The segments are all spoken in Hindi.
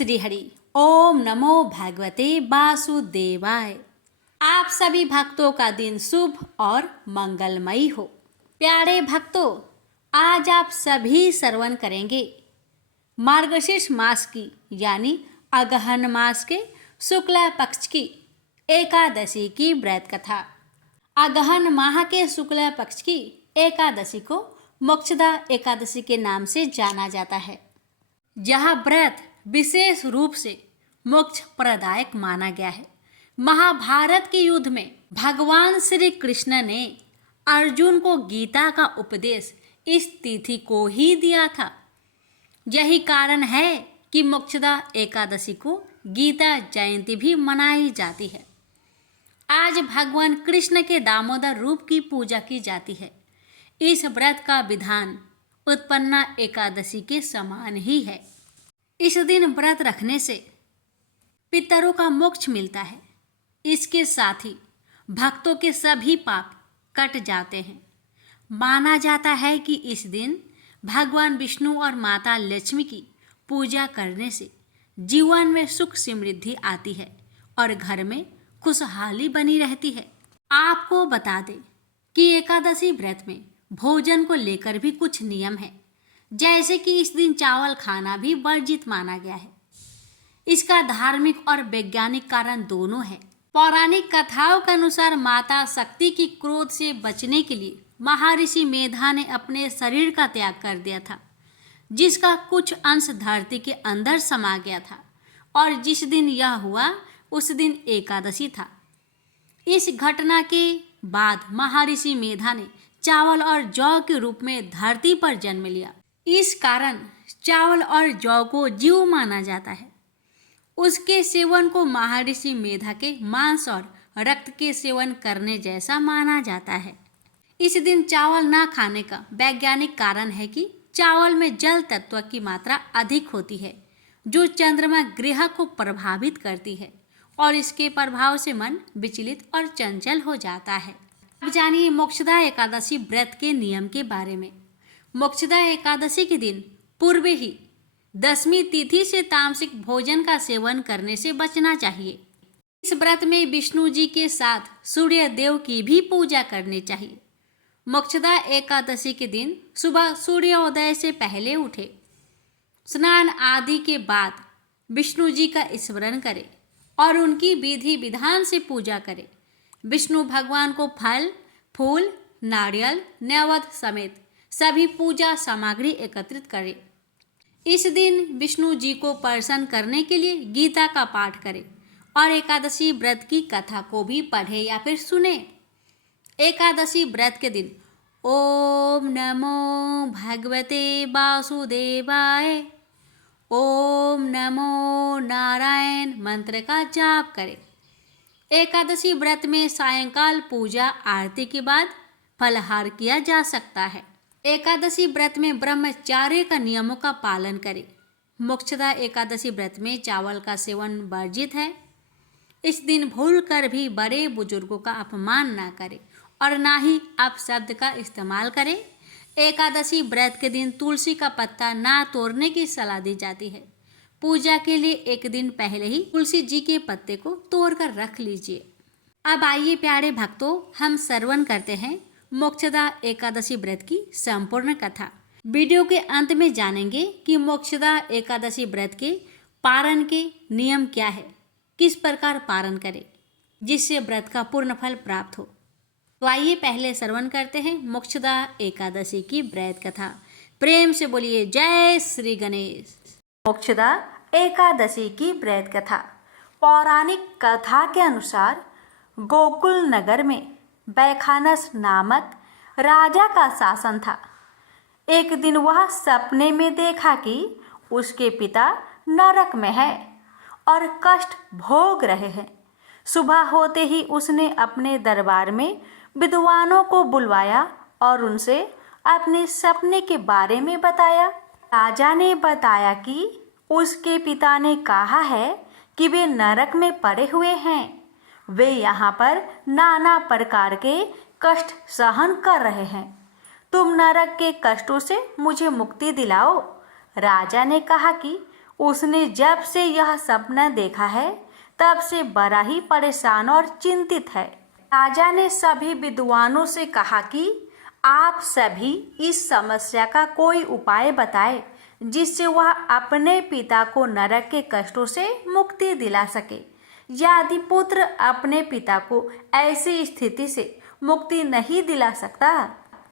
श्री हरि। ओम नमो भगवते वासुदेवाय। आप सभी भक्तों का दिन शुभ और मंगलमयी हो। प्यारे भक्तों, आज आप सभी श्रवण करेंगे मार्गशीर्ष मास की यानी अगहन मास के शुक्ला पक्ष की एकादशी की व्रत कथा। अगहन माह के शुक्ला पक्ष की एकादशी को मोक्षदा एकादशी के नाम से जाना जाता है। यह व्रत विशेष रूप से मोक्ष प्रदायक माना गया है। महाभारत के युद्ध में भगवान श्री कृष्ण ने अर्जुन को गीता का उपदेश इस तिथि को ही दिया था। यही कारण है कि मोक्षदा एकादशी को गीता जयंती भी मनाई जाती है। आज भगवान कृष्ण के दामोदर रूप की पूजा की जाती है। इस व्रत का विधान उत्पन्ना एकादशी के समान ही है। इस दिन व्रत रखने से पितरों का मोक्ष मिलता है। इसके साथ ही भक्तों के सभी पाप कट जाते हैं। माना जाता है कि इस दिन भगवान विष्णु और माता लक्ष्मी की पूजा करने से जीवन में सुख समृद्धि आती है और घर में खुशहाली बनी रहती है। आपको बता दें कि एकादशी व्रत में भोजन को लेकर भी कुछ नियम है, जैसे कि इस दिन चावल खाना भी वर्जित माना गया है। इसका धार्मिक और वैज्ञानिक कारण दोनों है। पौराणिक कथाओं के अनुसार माता शक्ति की क्रोध से बचने के लिए महर्षि मेधा ने अपने शरीर का त्याग कर दिया था, जिसका कुछ अंश धरती के अंदर समा गया था और जिस दिन यह हुआ उस दिन एकादशी था। इस घटना के बाद महर्षि मेधा ने चावल और जौ के रूप में धरती पर जन्म लिया। इस कारण चावल और जौ को जीव माना जाता है। उसके सेवन को महर्षि मेधा के मांस और रक्त के सेवन करने जैसा माना जाता है। इस दिन चावल ना खाने का वैज्ञानिक कारण है कि चावल में जल तत्व की मात्रा अधिक होती है, जो चंद्रमा ग्रह को प्रभावित करती है और इसके प्रभाव से मन विचलित और चंचल हो जाता है। अब जानिए मोक्षदा एकादशी व्रत के नियम के बारे में। मोक्षदा एकादशी के दिन पूर्व ही दसवीं तिथि से तामसिक भोजन का सेवन करने से बचना चाहिए। इस व्रत में विष्णु जी के साथ सूर्य देव की भी पूजा करनी चाहिए। मोक्षदा एकादशी के दिन सुबह सूर्योदय से पहले उठे, स्नान आदि के बाद विष्णु जी का स्मरण करें और उनकी विधि विधान से पूजा करें। विष्णु भगवान को फल, फूल, नारियल, नैवेद्य समेत सभी पूजा सामग्री एकत्रित करें। इस दिन विष्णु जी को प्रसन्न करने के लिए गीता का पाठ करें और एकादशी व्रत की कथा को भी पढ़ें या फिर सुने। एकादशी व्रत के दिन ओम नमो भगवते वासुदेवाय, ओम नमो नारायण मंत्र का जाप करें। एकादशी व्रत में सायंकाल पूजा आरती के बाद फलाहार किया जा सकता है। एकादशी व्रत में ब्रह्मचार्य का नियमों का पालन करें। मोक्षदा एकादशी व्रत में चावल का सेवन वर्जित है। इस दिन भूलकर भी बड़े बुजुर्गों का अपमान ना करें और ना ही अपशब्द का इस्तेमाल करें। एकादशी व्रत के दिन तुलसी का पत्ता ना तोड़ने की सलाह दी जाती है। पूजा के लिए एक दिन पहले ही तुलसी जी के पत्ते को तोड़कर रख लीजिए। अब आइए प्यारे भक्तों, हम श्रवण करते हैं मोक्षदा एकादशी व्रत की संपूर्ण कथा। वीडियो के अंत में जानेंगे कि मोक्षदा एकादशी व्रत के पारण के नियम क्या है, किस प्रकार पारण करें जिससे व्रत का पूर्ण फल प्राप्त हो। तो आइए पहले श्रवण करते हैं मोक्षदा एकादशी की व्रत कथा। प्रेम से बोलिए जय श्री गणेश। मोक्षदा एकादशी की व्रत कथा। पौराणिक कथा के अनुसार गोकुल नगर में बैखानस नामक राजा का शासन था। एक दिन वह सपने में देखा कि उसके पिता नरक में है और कष्ट भोग रहे हैं। सुबह होते ही उसने अपने दरबार में विद्वानों को बुलवाया और उनसे अपने सपने के बारे में बताया। राजा ने बताया कि उसके पिता ने कहा है कि वे नरक में पड़े हुए हैं। वे यहाँ पर नाना प्रकार के कष्ट सहन कर रहे हैं। तुम नरक के कष्टों से मुझे मुक्ति दिलाओ। राजा ने कहा कि उसने जब से यह सपना देखा है तब से बड़ा ही परेशान और चिंतित है। राजा ने सभी विद्वानों से कहा कि आप सभी इस समस्या का कोई उपाय बताएं जिससे वह अपने पिता को नरक के कष्टों से मुक्ति दिला सके। यदि पुत्र अपने पिता को ऐसी स्थिति से मुक्ति नहीं दिला सकता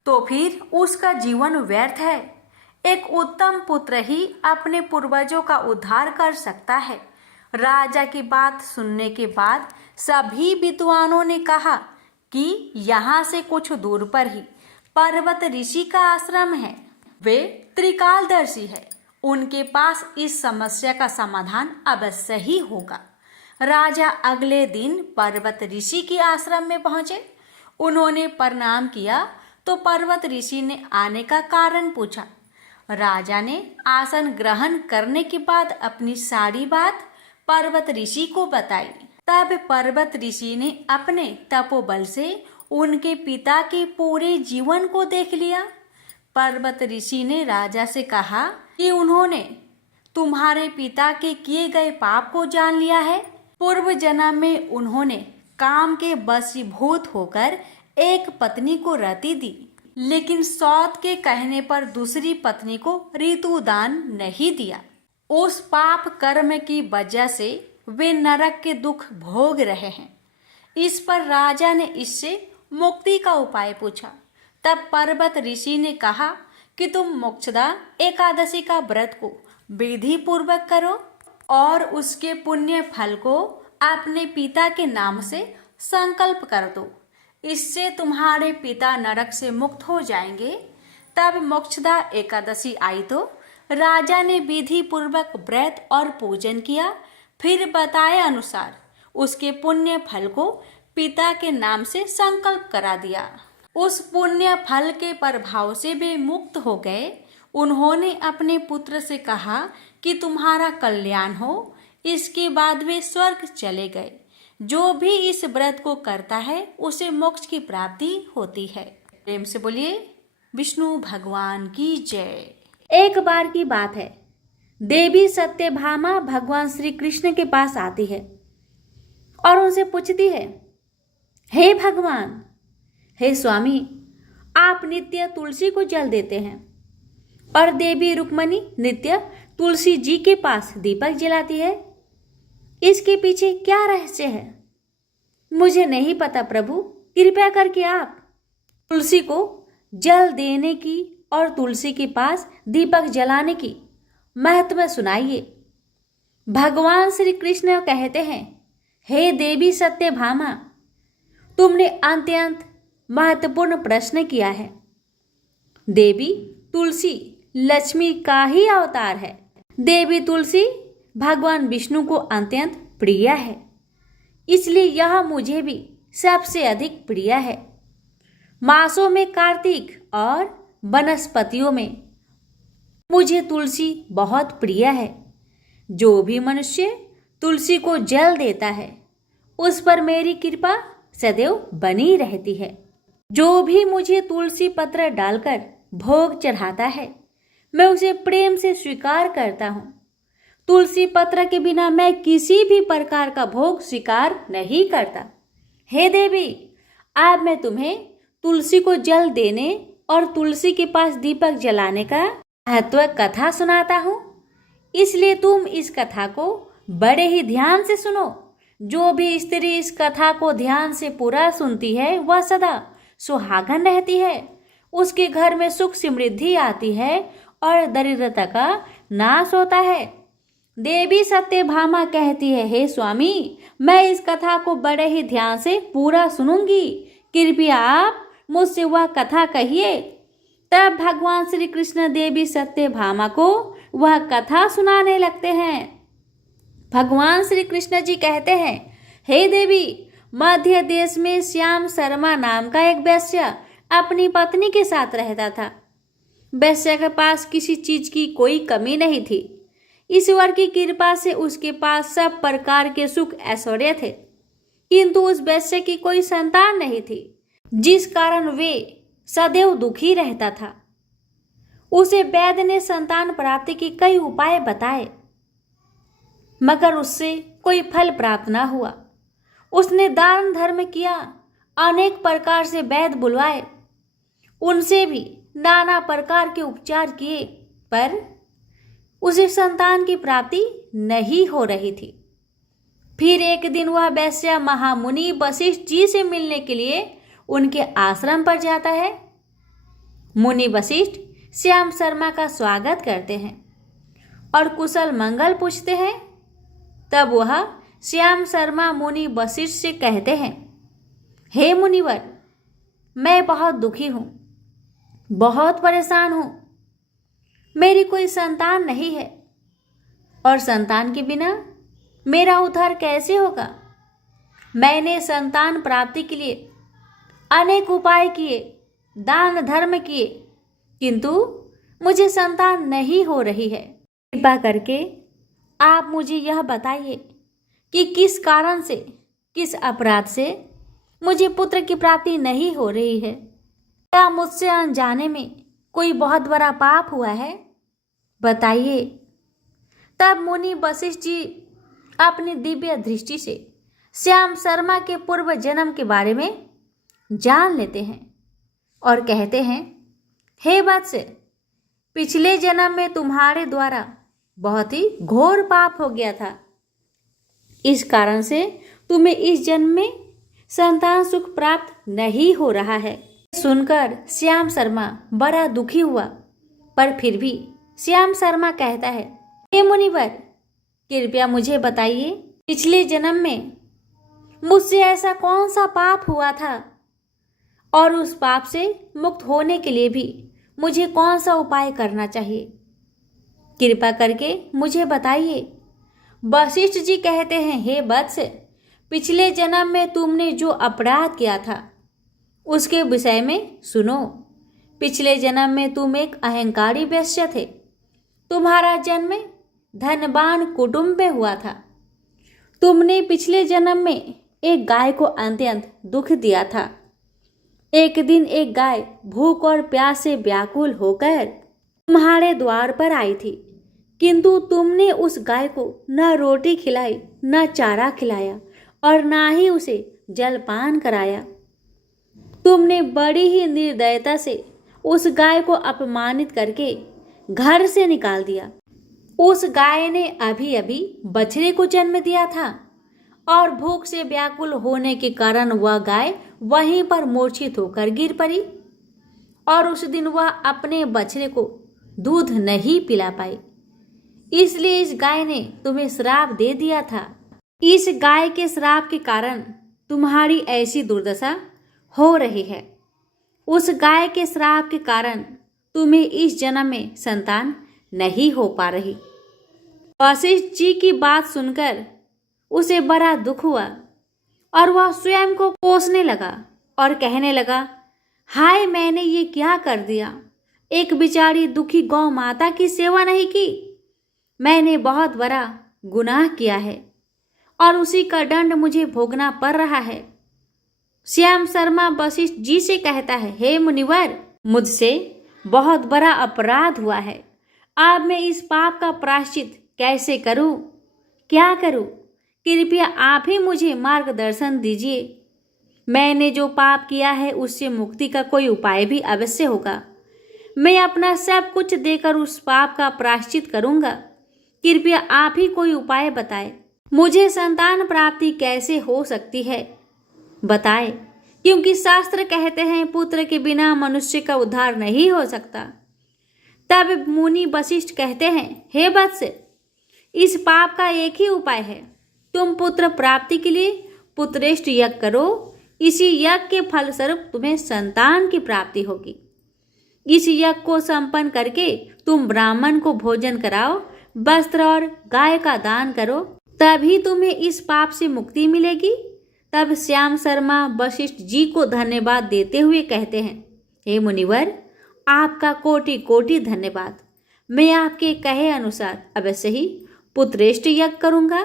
तो फिर उसका जीवन व्यर्थ है। एक उत्तम पुत्र ही अपने पूर्वजों का उद्धार कर सकता है। राजा की बात सुनने के बाद सभी विद्वानों ने कहा कि यहाँ से कुछ दूर पर ही पर्वत ऋषि का आश्रम है। वे त्रिकालदर्शी है, उनके पास इस समस्या का समाधान अवश्य ही होगा। राजा अगले दिन पर्वत ऋषि के आश्रम में पहुंचे। उन्होंने प्रणाम किया तो पर्वत ऋषि ने आने का कारण पूछा। राजा ने आसन ग्रहण करने के बाद अपनी सारी बात पर्वत ऋषि को बताई। तब पर्वत ऋषि ने अपने तपोबल से उनके पिता के पूरे जीवन को देख लिया। पर्वत ऋषि ने राजा से कहा कि उन्होंने तुम्हारे पिता के किए गए पाप को जान लिया है। पूर्व जन्म में उन्होंने काम के वशीभूत होकर एक पत्नी को रति दी, लेकिन सौत के कहने पर दूसरी पत्नी को ऋतुदान नहीं दिया। उस पाप कर्म की वजह से वे नरक के दुख भोग रहे हैं। इस पर राजा ने इससे मुक्ति का उपाय पूछा। तब पर्वत ऋषि ने कहा कि तुम मोक्षदा एकादशी का व्रत को विधि पूर्वक करो और उसके पुण्य फल को अपने पिता के नाम से संकल्प कर दो। इससे तुम्हारे पिता नरक से मुक्त हो जाएंगे। तब मोक्षदा एकादशी आई तो राजा ने विधि पूर्वक व्रत और पूजन किया। फिर बताए अनुसार उसके पुण्य फल को पिता के नाम से संकल्प करा दिया। उस पुण्य फल के प्रभाव से वे मुक्त हो गए। उन्होंने अपने पुत्र से कहा कि तुम्हारा कल्याण हो। इसके बाद वे स्वर्ग चले गए। जो भी इस व्रत को करता है उसे मोक्ष की प्राप्ति होती है। प्रेम से बोलिए विष्णु भगवान की जय। एक बार की बात है, देवी सत्यभामा भगवान श्री कृष्ण के पास आती है और उनसे पूछती है, हे भगवान, हे स्वामी, आप नित्य तुलसी को जल देते हैं और देवी रुक्मणी नित्य तुलसी जी के पास दीपक जलाती है। इसके पीछे क्या रहस्य है? मुझे नहीं पता प्रभु। कृपया करके आप तुलसी को जल देने की और तुलसी के पास दीपक जलाने की महत्व सुनाइए। भगवान श्री कृष्ण कहते हैं, हे देवी सत्यभामा, तुमने अत्यंत महत्वपूर्ण प्रश्न किया है। देवी तुलसी लक्ष्मी का ही अवतार है। देवी तुलसी भगवान विष्णु को अत्यंत प्रिय है, इसलिए यह मुझे भी सबसे अधिक प्रिय है। मासों में कार्तिक और वनस्पतियों में मुझे तुलसी बहुत प्रिय है। जो भी मनुष्य तुलसी को जल देता है उस पर मेरी कृपा सदैव बनी रहती है। जो भी मुझे तुलसी पत्र डालकर भोग चढ़ाता है मैं उसे प्रेम से स्वीकार करता हूँ। तुलसी पत्र के बिना मैं किसी भी प्रकार का भोग स्वीकार नहीं करता। हे देवी, आज मैं तुम्हें तुलसी को जल देने और तुलसी के पास दीपक जलाने का महत्व कथा सुनाता हूँ, इसलिए तुम इस कथा को बड़े ही ध्यान से सुनो। जो भी स्त्री इस कथा को ध्यान से पूरा सुनती है वह सदा सुहागन रहती है। उसके घर में सुख समृद्धि आती है और दरिद्रता का नाश होता है। देवी सत्यभामा कहती है, हे स्वामी, मैं इस कथा को बड़े ही ध्यान से पूरा सुनूंगी। कृपया आप मुझसे वह कथा कहिए। तब भगवान श्री कृष्ण देवी सत्यभामा को वह कथा सुनाने लगते हैं। भगवान श्री कृष्ण जी कहते हैं, हे देवी, मध्य देश में श्याम शर्मा नाम का एक वैश्य अपनी पत्नी के साथ रहता था। वैश्य के पास किसी चीज की कोई कमी नहीं थी। ईश्वर की कृपा से उसके पास सब प्रकार के सुख ऐश्वर्य थे, किंतु उस वैश्य की कोई संतान नहीं थी, जिस कारण वे सदैव दुखी रहता था। उसे वैद्य ने संतान प्राप्ति के कई उपाय बताए, मगर उससे कोई फल प्राप्त न हुआ। उसने दान धर्म किया, अनेक प्रकार से वैद्य बुलवाए, उनसे भी नाना प्रकार के उपचार किए, पर उसे संतान की प्राप्ति नहीं हो रही थी। फिर एक दिन वह वैश्य महामुनि वशिष्ठ जी से मिलने के लिए उनके आश्रम पर जाता है। मुनि वशिष्ठ श्याम शर्मा का स्वागत करते हैं और कुशल मंगल पूछते हैं। तब वह श्याम शर्मा मुनि वशिष्ठ से कहते हैं, हे मुनिवर, मैं बहुत दुखी हूँ, बहुत परेशान हूँ। मेरी कोई संतान नहीं है और संतान के बिना मेरा उद्धार कैसे होगा। मैंने संतान प्राप्ति के लिए अनेक उपाय किए, दान धर्म किए, किंतु मुझे संतान नहीं हो रही है। कृपा करके आप मुझे यह बताइए कि किस कारण से, किस अपराध से मुझे पुत्र की प्राप्ति नहीं हो रही है। क्या मुझसे अनजाने में कोई बहुत बड़ा पाप हुआ है? बताइए। तब मुनि वशिष्ठ जी अपनी दिव्य दृष्टि से श्याम शर्मा के पूर्व जन्म के बारे में जान लेते हैं और कहते हैं, हे वत्स, पिछले जन्म में तुम्हारे द्वारा बहुत ही घोर पाप हो गया था। इस कारण से तुम्हें इस जन्म में संतान सुख प्राप्त नहीं हो रहा है। सुनकर श्याम शर्मा बड़ा दुखी हुआ, पर फिर भी श्याम शर्मा कहता है, हे मुनिवर, कृपया मुझे बताइए, पिछले जन्म में मुझसे ऐसा कौन सा पाप हुआ था और उस पाप से मुक्त होने के लिए भी मुझे कौन सा उपाय करना चाहिए? कृपा करके मुझे बताइए। वशिष्ठ जी कहते हैं, हे वत्स, पिछले जन्म में तुमने जो अपराध किया था उसके विषय में सुनो। पिछले जन्म में तुम एक अहंकारी वैश्य थे। तुम्हारा जन्म धनवान कुटुंब में हुआ था। तुमने पिछले जन्म में एक गाय को अत्यंत दुख दिया था। एक दिन एक गाय भूख और प्यास से व्याकुल होकर तुम्हारे द्वार पर आई थी, किंतु तुमने उस गाय को न रोटी खिलाई, न चारा खिलाया और न ही उसे जलपान कराया। तुमने बड़ी ही निर्दयता से उस गाय को अपमानित करके घर से निकाल दिया। उस गाय ने अभी अभी बछड़े को जन्म दिया था और भूख से व्याकुल होने के कारण वह गाय वहीं पर मूर्छित होकर गिर पड़ी और उस दिन वह अपने बछड़े को दूध नहीं पिला पाई। इसलिए इस गाय ने तुम्हें श्राप दे दिया था। इस गाय के श्राप के कारण तुम्हारी ऐसी दुर्दशा हो रही है। उस गाय के श्राप के कारण तुम्हें इस जन्म में संतान नहीं हो पा रही। वशिष्ठ जी की बात सुनकर उसे बड़ा दुख हुआ और वह स्वयं को कोसने लगा और कहने लगा, हाय, मैंने ये क्या कर दिया। एक बेचारी दुखी गौ माता की सेवा नहीं की। मैंने बहुत बड़ा गुनाह किया है और उसी का दंड मुझे भोगना पड़ रहा है। श्याम शर्मा वशिष्ठ जी से कहता है, हे मुनिवर, मुझसे बहुत बड़ा अपराध हुआ है। अब मैं इस पाप का प्रायश्चित कैसे करूं? क्या करूं? कृपया आप ही मुझे मार्गदर्शन दीजिए। मैंने जो पाप किया है उससे मुक्ति का कोई उपाय भी अवश्य होगा। मैं अपना सब कुछ देकर उस पाप का प्रायश्चित करूंगा। कृपया आप ही कोई उपाय बताएं। मुझे संतान प्राप्ति कैसे हो सकती है? बताएं, क्योंकि शास्त्र कहते हैं पुत्र के बिना मनुष्य का उद्धार नहीं हो सकता। तब मुनि वशिष्ठ कहते हैं, हे वत्स, इस पाप का एक ही उपाय है। तुम पुत्र प्राप्ति के लिए पुत्रेष्ट यज्ञ करो। इसी यज्ञ के फलस्वरूप तुम्हें संतान की प्राप्ति होगी। इस यज्ञ को संपन्न करके तुम ब्राह्मण को भोजन कराओ, वस्त्र और गाय का दान करो, तभी तुम्हें इस पाप से मुक्ति मिलेगी। तब श्याम शर्मा वशिष्ठ जी को धन्यवाद देते हुए कहते हैं, हे मुनिवर, आपका कोटि कोटि धन्यवाद। मैं आपके कहे अनुसार अवश्य ही पुत्रेष्ट यज्ञ करूंगा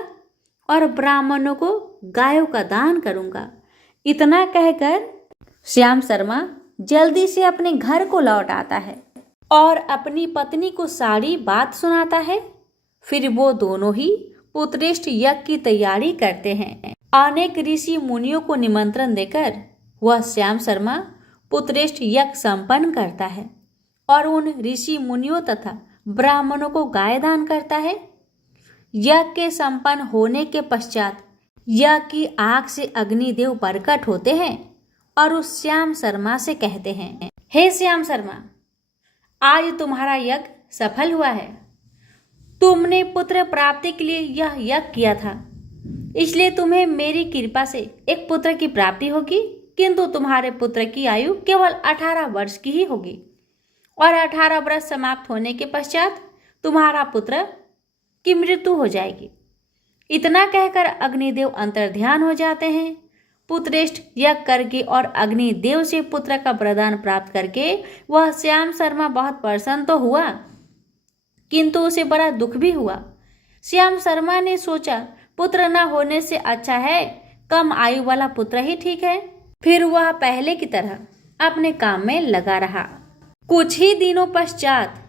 और ब्राह्मणों को गायों का दान करूंगा। इतना कहकर श्याम शर्मा जल्दी से अपने घर को लौट आता है और अपनी पत्नी को सारी बात सुनाता है। फिर वो दोनों ही पुत्रेष्ठ यज्ञ की तैयारी करते हैं। अनेक ऋषि मुनियों को निमंत्रण देकर वह श्याम शर्मा पुत्रेष्ठ यज्ञ संपन्न करता है और उन ऋषि मुनियों तथा ब्राह्मणों को गाय दान करता है। यज्ञ के संपन्न होने के पश्चात यज्ञ की आग से अग्निदेव प्रकट होते हैं और उस श्याम शर्मा से कहते हैं, हे श्याम शर्मा, आज तुम्हारा यज्ञ सफल हुआ है। तुमने पुत्र प्राप्ति के लिए यह यज्ञ किया था, इसलिए तुम्हें मेरी कृपा से एक पुत्र की प्राप्ति होगी, किंतु तुम्हारे पुत्र की आयु केवल 18 वर्ष की ही होगी और 18 वर्ष समाप्त होने के पश्चात तुम्हारा पुत्र की मृत्यु हो जाएगी। इतना कहकर अग्निदेव अंतर्ध्यान हो जाते हैं। पुत्रेष्ठ यज्ञ करके और अग्निदेव से पुत्र का वरदान प्राप्त करके वह श्याम शर्मा बहुत प्रसन्न तो हुआ, किंतु उसे बड़ा दुख भी हुआ। श्याम शर्मा ने सोचा, पुत्र न होने से अच्छा है कम आयु वाला पुत्र ही ठीक है। फिर वह पहले की तरह अपने काम में लगा रहा। कुछ ही दिनों पश्चात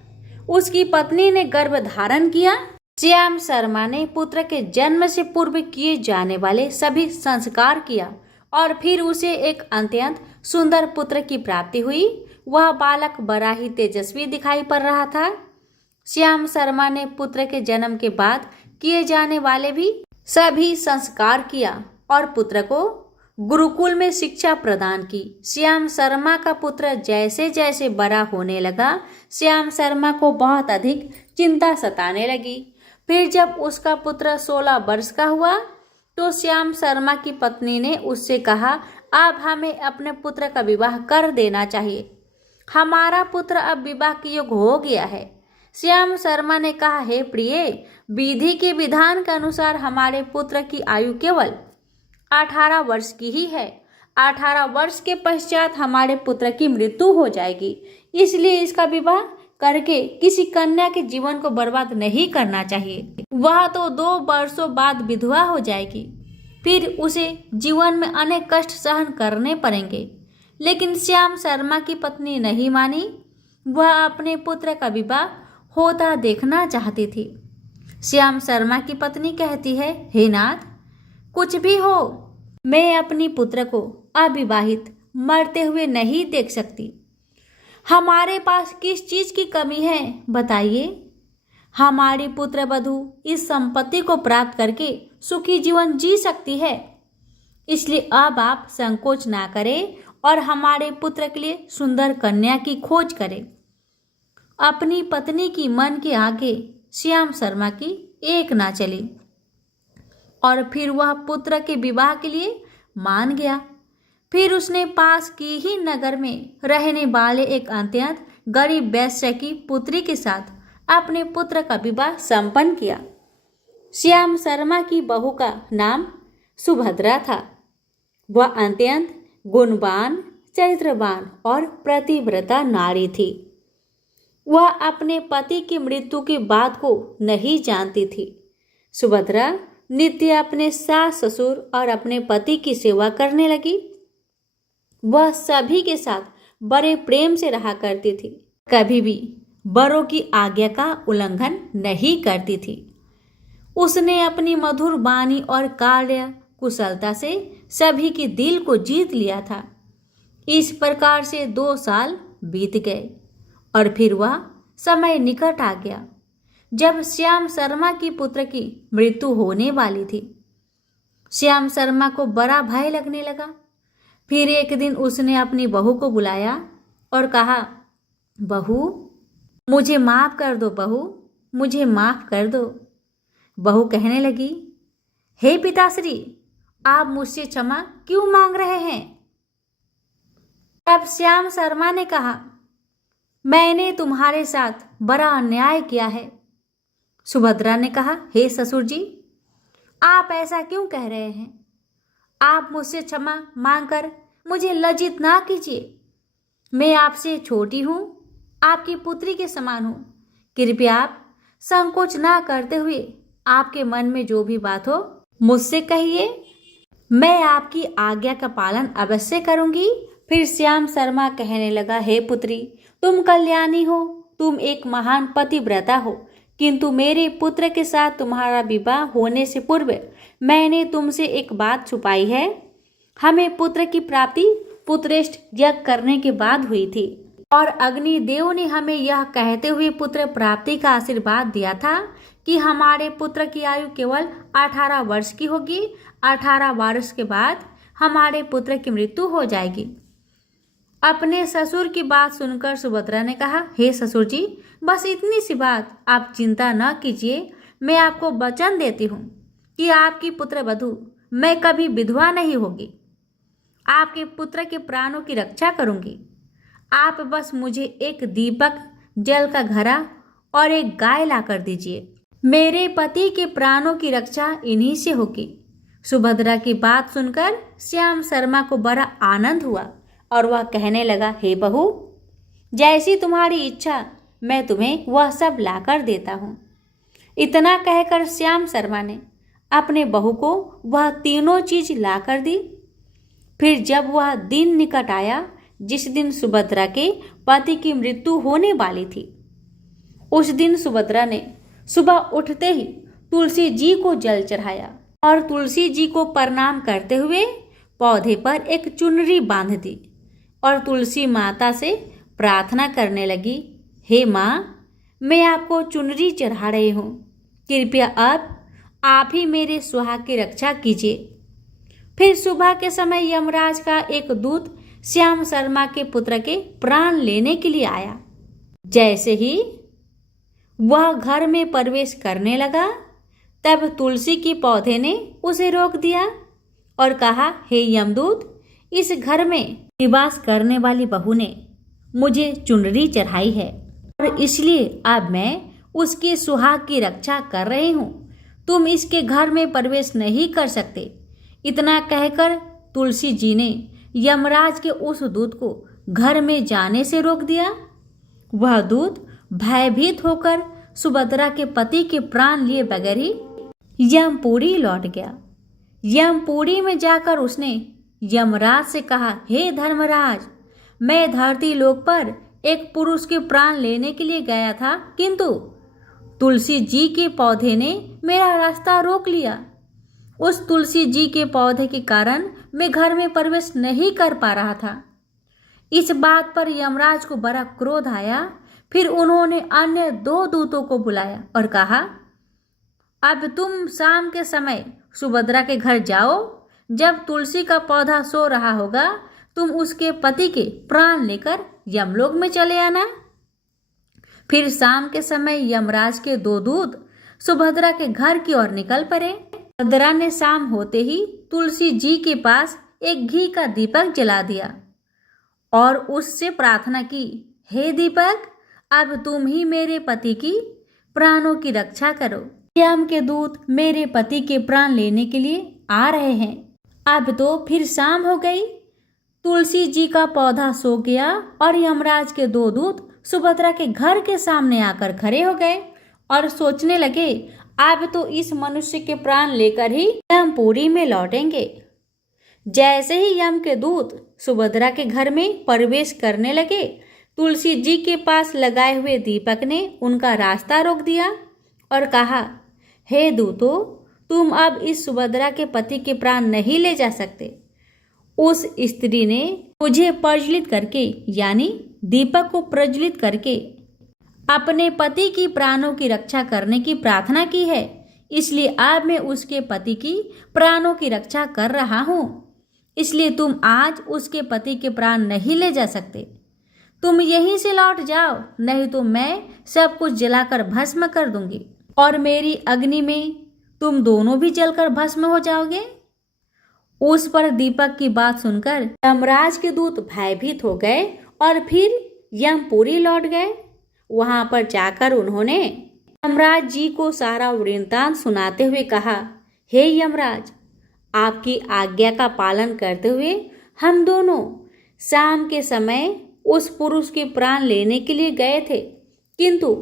उसकी पत्नी ने गर्भ धारण किया। श्याम शर्मा ने पुत्र के जन्म से पूर्व किए जाने वाले सभी संस्कार किया और फिर उसे एक अत्यंत सुंदर पुत्र की प्राप्ति हुई। वह बालक बड़ा ही तेजस्वी दिखाई पड़ रहा था। श्याम शर्मा ने पुत्र के जन्म के बाद किए जाने वाले भी सभी संस्कार किया और पुत्र को गुरुकुल में शिक्षा प्रदान की। श्याम शर्मा का पुत्र जैसे जैसे बड़ा होने लगा, श्याम शर्मा को बहुत अधिक चिंता सताने लगी। फिर जब उसका पुत्र 16 वर्ष का हुआ तो श्याम शर्मा की पत्नी ने उससे कहा, अब हमें अपने पुत्र का विवाह कर देना चाहिए, हमारा पुत्र अब विवाह के योग्य हो गया है। श्याम शर्मा ने कहा, हे प्रिय, विधि के विधान के अनुसार हमारे पुत्र की आयु केवल 18 वर्ष की ही है। 18 वर्ष के पश्चात हमारे पुत्र की मृत्यु हो जाएगी, इसलिए इसका विवाह करके किसी कन्या के जीवन को बर्बाद नहीं करना चाहिए। वह तो 2 वर्षों बाद विधवा हो जाएगी, फिर उसे जीवन में अनेक कष्ट सहन करने पड़ेंगे। लेकिन श्याम शर्मा की पत्नी नहीं मानी। वह अपने पुत्र का विवाह होता देखना चाहती थी। श्याम शर्मा की पत्नी कहती है, हे नाथ, कुछ भी हो, मैं अपनी पुत्र को अविवाहित मरते हुए नहीं देख सकती। हमारे पास किस चीज की कमी है बताइए। हमारी पुत्र वधू इस संपत्ति को प्राप्त करके सुखी जीवन जी सकती है, इसलिए अब आप संकोच ना करें और हमारे पुत्र के लिए सुंदर कन्या की खोज करें। अपनी पत्नी की मन के आगे श्याम शर्मा की एक ना चली और फिर वह पुत्र के विवाह के लिए मान गया। फिर उसने पास की ही नगर में रहने वाले एक अत्यंत गरीब वैश्य की पुत्री के साथ अपने पुत्र का विवाह संपन्न किया। श्याम शर्मा की बहू का नाम सुभद्रा था। वह अत्यंत गुणवान, चरित्रवान और प्रतिव्रता नारी थी। वह अपने पति की मृत्यु की बात को नहीं जानती थी। सुभद्रा नित्य अपने सास ससुर और अपने पति की सेवा करने लगी। वह सभी के साथ बड़े प्रेम से रहा करती थी, कभी भी बड़ों की आज्ञा का उल्लंघन नहीं करती थी। उसने अपनी मधुर वाणी और कार्य कुशलता से सभी के दिल को जीत लिया था। इस प्रकार से 2 साल बीत गए और फिर वह समय निकट आ गया जब श्याम शर्मा की पुत्र की मृत्यु होने वाली थी। श्याम शर्मा को बड़ा भय लगने लगा। फिर एक दिन उसने अपनी बहू को बुलाया और कहा, बहू, मुझे माफ कर दो, बहू, मुझे माफ कर दो। बहू कहने लगी, हे पिताश्री, आप मुझसे क्षमा क्यों मांग रहे हैं? तब श्याम शर्मा ने कहा, मैंने तुम्हारे साथ बड़ा अन्याय किया है। सुभद्रा ने कहा, हे ससुर जी, आप ऐसा क्यों कह रहे हैं? आप मुझसे क्षमा मांगकर मुझे लज्जित ना कीजिए। मैं आपसे छोटी हूँ, आपकी पुत्री के समान हूँ। कृपया आप संकोच ना करते हुए आपके मन में जो भी बात हो मुझसे कहिए, मैं आपकी आज्ञा का पालन अवश्य करूँगी। फिर श्याम शर्मा कहने लगा, हे पुत्री, तुम कल्याणी हो, तुम एक महान पतिव्रता हो, किंतु मेरे पुत्र के साथ तुम्हारा विवाह होने से पूर्व मैंने तुमसे एक बात छुपाई है। हमें पुत्र की प्राप्ति पुत्रेष्ठ यज्ञ करने के बाद हुई थी और अग्निदेव ने हमें यह कहते हुए पुत्र प्राप्ति का आशीर्वाद दिया था कि हमारे पुत्र की आयु केवल 18 वर्ष की होगी। 18 वर्ष के बाद हमारे पुत्र की मृत्यु हो जाएगी। अपने ससुर की बात सुनकर सुभद्रा ने कहा, हे ससुर जी, बस इतनी सी बात, आप चिंता न कीजिए। मैं आपको वचन देती हूँ कि आपकी पुत्रवधू मैं कभी विधवा नहीं होगी। आपके पुत्र के प्राणों की रक्षा करूँगी। आप बस मुझे एक दीपक, जल का घड़ा और एक गाय ला कर दीजिए। मेरे पति के प्राणों की रक्षा इन्हीं से होगी। सुभद्रा की बात सुनकर श्याम शर्मा को बड़ा आनंद हुआ और वह कहने लगा, हे बहू, जैसी तुम्हारी इच्छा मैं तुम्हें वह सब लाकर देता हूँ। इतना कहकर श्याम शर्मा ने अपने बहू को वह तीनों चीज लाकर दी। फिर जब वह दिन निकट आया जिस दिन सुभद्रा के पति की मृत्यु होने वाली थी, उस दिन सुभद्रा ने सुबह उठते ही तुलसी जी को जल चढ़ाया और तुलसी जी को प्रणाम करते हुए पौधे पर एक चुनरी बांध दी और तुलसी माता से प्रार्थना करने लगी, हे माँ, मैं आपको चुनरी चढ़ा रही हूँ। कृपया अब आप ही मेरे सुहाग की रक्षा कीजिए। फिर सुबह के समय यमराज का एक दूत श्याम शर्मा के पुत्र के प्राण लेने के लिए आया। जैसे ही वह घर में प्रवेश करने लगा, तब तुलसी की पौधे ने उसे रोक दिया और कहा, हे यमदूत, इस घर में निवास करने वाली बहू ने मुझे चुनरी चढ़ाई है और इसलिए अब मैं उसके सुहाग की रक्षा कर रही हूँ। तुम इसके घर में प्रवेश नहीं कर सकते। इतना कहकर तुलसी जी ने यमराज के उस दूत को घर में जाने से रोक दिया। वह दूत भयभीत होकर सुभद्रा के पति के प्राण लिए बगैर ही यमपुरी लौट गया। यमपुरी में जाकर उसने यमराज से कहा, हे धर्मराज, मैं धरती लोक पर एक पुरुष के प्राण लेने के लिए गया था, किंतु तुलसी जी के पौधे ने मेरा रास्ता रोक लिया। उस तुलसी जी के पौधे के कारण मैं घर में प्रवेश नहीं कर पा रहा था। इस बात पर यमराज को बड़ा क्रोध आया। फिर उन्होंने अन्य 2 दूतों को बुलाया और कहा, अब तुम शाम के समय सुभद्रा के घर जाओ। जब तुलसी का पौधा सो रहा होगा, तुम उसके पति के प्राण लेकर यमलोक में चले आना। फिर शाम के समय यमराज के 2 दूत सुभद्रा के घर की ओर निकल पड़े। सुभद्रा ने शाम होते ही तुलसी जी के पास एक घी का दीपक जला दिया और उससे प्रार्थना की, हे दीपक, अब तुम ही मेरे पति की प्राणों की रक्षा करो। यम के दूत मेरे पति के प्राण लेने के लिए आ रहे हैं। अब तो फिर शाम हो गई। तुलसी जी का पौधा सो गया और यमराज के 2 दूत सुभद्रा के घर के सामने आकर खड़े हो गए और सोचने लगे, अब तो इस मनुष्य के प्राण लेकर ही यमपुरी में लौटेंगे। जैसे ही यम के दूत सुभद्रा के घर में प्रवेश करने लगे, तुलसी जी के पास लगाए हुए दीपक ने उनका रास्ता रोक दिया और कहा, हे दूतों, तुम अब इस सुभद्रा के पति के प्राण नहीं ले जा सकते। उस स्त्री ने मुझे प्रज्वलित करके, यानी दीपक को प्रज्वलित करके अपने पति की प्राणों की रक्षा करने की प्रार्थना की है, इसलिए अब मैं उसके पति की प्राणों की रक्षा कर रहा हूँ। इसलिए तुम आज उसके पति के प्राण नहीं ले जा सकते। तुम यहीं से लौट जाओ, नहीं तो मैं सब कुछ जलाकर भस्म कर दूंगी और मेरी अग्नि में तुम दोनों भी जलकर भस्म हो जाओगे। उस पर दीपक की बात सुनकर यमराज के दूत भयभीत हो गए और फिर यमपुरी लौट गए। वहां पर जाकर उन्होंने यमराज जी को सारा वृत्तांत सुनाते हुए कहा, हे यमराज, आपकी आज्ञा का पालन करते हुए हम दोनों शाम के समय उस पुरुष के प्राण लेने के लिए गए थे, किंतु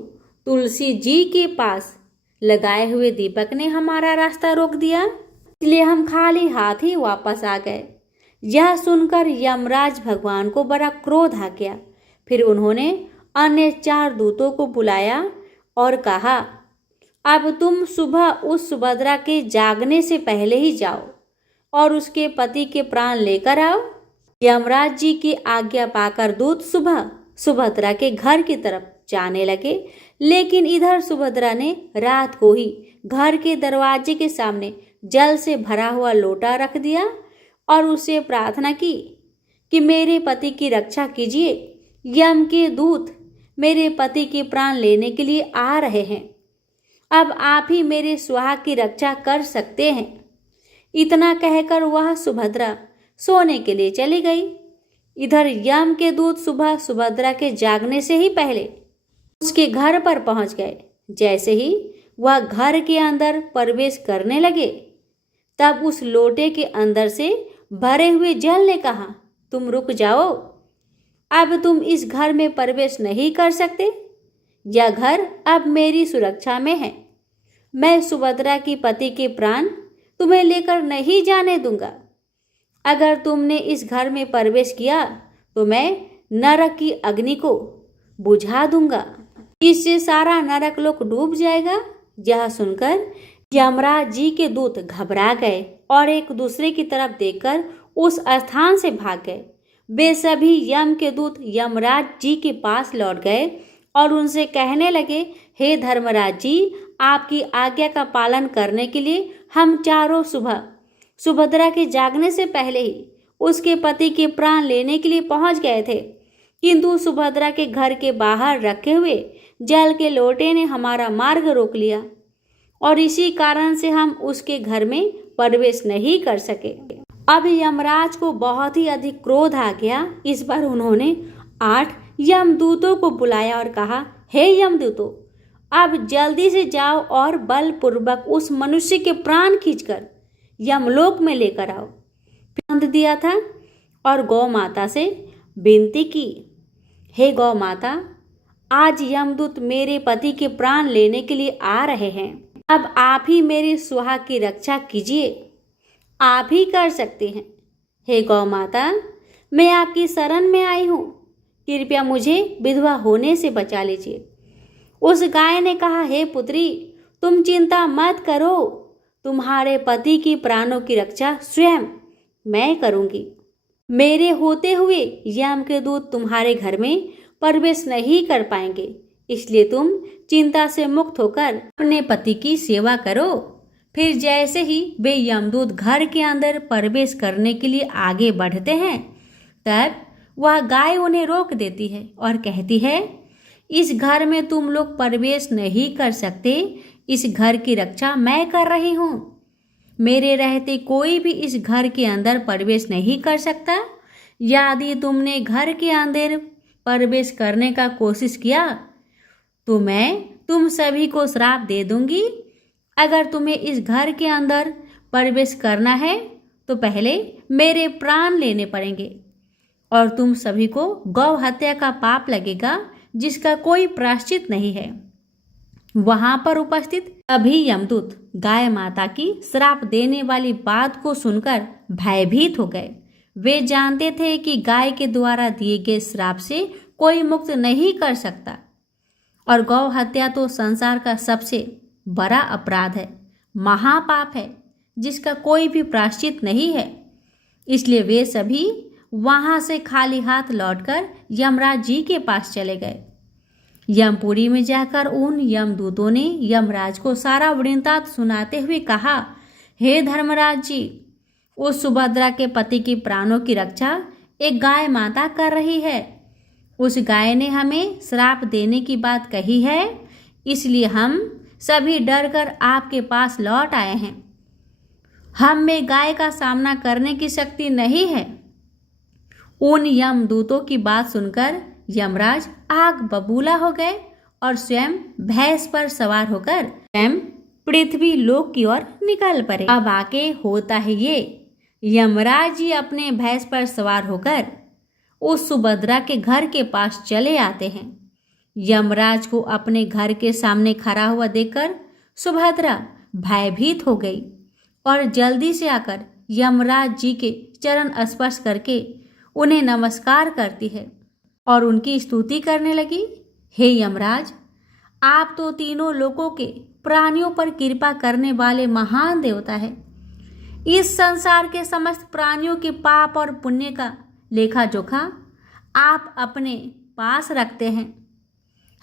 तुलसी जी के पास लगाए हुए दीपक ने हमारा रास्ता रोक दिया, इसलिए हम खाली हाथ ही वापस आ गए। यह सुनकर यमराज भगवान को बड़ा क्रोध आ गया। फिर उन्होंने अन्य 4 दूतों को बुलाया और कहा, अब तुम सुबह उस सुभद्रा के जागने से पहले ही जाओ और उसके पति के प्राण लेकर आओ। यमराज जी की आज्ञा पाकर दूत सुबह सुभद्रा के घर की तरफ जाने लगे, लेकिन इधर सुभद्रा ने रात को ही घर के दरवाजे के सामने जल से भरा हुआ लोटा रख दिया और उससे प्रार्थना की कि मेरे पति की रक्षा कीजिए। यम के दूत मेरे पति के प्राण लेने के लिए आ रहे हैं। अब आप ही मेरे सुहाग की रक्षा कर सकते हैं। इतना कहकर वह सुभद्रा सोने के लिए चली गई। इधर यम के दूत सुबह सुभद्रा के जागने से ही पहले उसके घर पर पहुंच गए। जैसे ही वह घर के अंदर प्रवेश करने लगे, तब उस लोटे के अंदर से भरे हुए जल ने कहा, तुम रुक जाओ, अब तुम इस घर में प्रवेश नहीं कर सकते। यह घर अब मेरी सुरक्षा में है। मैं सुभद्रा की पति के प्राण तुम्हें लेकर नहीं जाने दूंगा। अगर तुमने इस घर में प्रवेश किया तो मैं नरक की अग्नि को बुझा दूंगा। इससे सारा नरक लोक डूब जाएगा। यह सुनकर यमराज जी के दूत घबरा गए और एक दूसरे की तरफ देखकर उस स्थान से भाग गए। वे सभी यम के दूत यमराज जी के पास लौट गए और उनसे कहने लगे, हे धर्मराज जी, आपकी आज्ञा का पालन करने के लिए हम चारों सुबह सुभद्रा के जागने से पहले ही उसके पति के प्राण लेने के लिए पहुंच गए थे, किंतु सुभद्रा के घर के बाहर रखे हुए जल के लोटे ने हमारा मार्ग रोक लिया और इसी कारण से हम उसके घर में प्रवेश नहीं कर सके। अब यमराज को बहुत ही अधिक क्रोध आ गया। इस बार उन्होंने 8 यमदूतों को बुलाया और कहा, हे यमदूतों, अब जल्दी से जाओ और बलपूर्वक उस मनुष्य के प्राण खींचकर यमलोक में लेकर आओ। अंत दिया था और गौ माता से विनती की, हे गौ माता, आज यमदूत मेरे पति के प्राण लेने के लिए आ रहे हैं। अब आप ही मेरे सुहाग की रक्षा कीजिए। आप ही कर सकते हैं। हे गौ माता, मैं आपकी शरण में आई हूँ, कृपया मुझे विधवा होने से बचा लीजिए। उस गाय ने कहा, हे पुत्री, तुम चिंता मत करो, तुम्हारे पति की प्राणों की रक्षा स्वयं मैं करूंगी। मेरे होते हुए यम के दूत तुम्हारे घर में प्रवेश नहीं कर पाएंगे, इसलिए तुम चिंता से मुक्त होकर अपने पति की सेवा करो। फिर जैसे ही वे यमदूत घर के अंदर प्रवेश करने के लिए आगे बढ़ते हैं, तब वह गाय उन्हें रोक देती है और कहती है, इस घर में तुम लोग प्रवेश नहीं कर सकते। इस घर की रक्षा मैं कर रही हूँ। मेरे रहते कोई भी इस घर के अंदर प्रवेश नहीं कर सकता। यदि तुमने घर के अंदर प्रवेश करने का कोशिश किया तो मैं तुम सभी को श्राप दे दूंगी। अगर तुम्हें इस घर के अंदर प्रवेश करना है तो पहले मेरे प्राण लेने पड़ेंगे और तुम सभी को गौ हत्या का पाप लगेगा, जिसका कोई प्रायश्चित नहीं है। वहां पर उपस्थित सभी यमदूत गाय माता की श्राप देने वाली बात को सुनकर भयभीत हो गए। वे जानते थे कि गाय के द्वारा दिए गए श्राप से कोई मुक्त नहीं कर सकता और गौ हत्या तो संसार का सबसे बड़ा अपराध है, महापाप है, जिसका कोई भी प्रायश्चित नहीं है। इसलिए वे सभी वहां से खाली हाथ लौटकर यमराज जी के पास चले गए। यमपुरी में जाकर उन यमदूतों ने यमराज को सारा वृत्तांत सुनाते हुए कहा, हे धर्मराज जी, उस सुभद्रा के पति की प्राणों की रक्षा एक गाय माता कर रही है। उस गाय ने हमें श्राप देने की बात कही है, इसलिए हम सभी डरकर आपके पास लौट आए हैं। हम में गाय का सामना करने की शक्ति नहीं है। उन यमदूतों की बात सुनकर यमराज आग बबूला हो गए और स्वयं भैंस पर सवार होकर स्वयं पृथ्वी लोक की ओर निकल पड़े। अब आके होता है ये, यमराज जी अपने भैंस पर सवार होकर उस सुभद्रा के घर के पास चले आते हैं। यमराज को अपने घर के सामने खड़ा हुआ देखकर सुभद्रा भयभीत हो गई और जल्दी से आकर यमराज जी के चरण स्पर्श करके उन्हें नमस्कार करती है और उनकी स्तुति करने लगी। हे यमराज, आप तो तीनों लोकों के प्राणियों पर कृपा करने वाले महान देवता है। इस संसार के समस्त प्राणियों के पाप और पुण्य का लेखा जोखा आप अपने पास रखते हैं।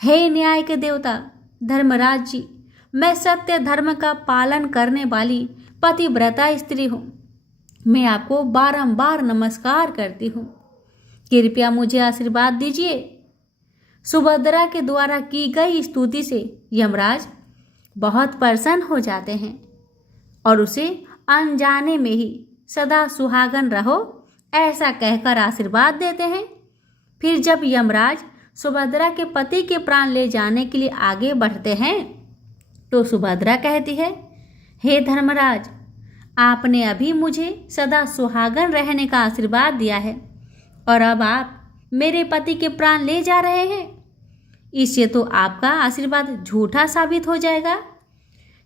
हे न्याय के देवता धर्मराज जी, मैं सत्य धर्म का पालन करने वाली पतिव्रता स्त्री हूँ। मैं आपको बारंबार नमस्कार करती हूँ। कृपया मुझे आशीर्वाद दीजिए। सुभद्रा के द्वारा की गई स्तुति से यमराज बहुत प्रसन्न हो जाते हैं और उसे अनजाने में ही सदा सुहागन रहो ऐसा कहकर आशीर्वाद देते हैं। फिर जब यमराज सुभद्रा के पति के प्राण ले जाने के लिए आगे बढ़ते हैं तो सुभद्रा कहती है, हे धर्मराज, आपने अभी मुझे सदा सुहागन रहने का आशीर्वाद दिया है और अब आप मेरे पति के प्राण ले जा रहे हैं। इससे तो आपका आशीर्वाद झूठा साबित हो जाएगा।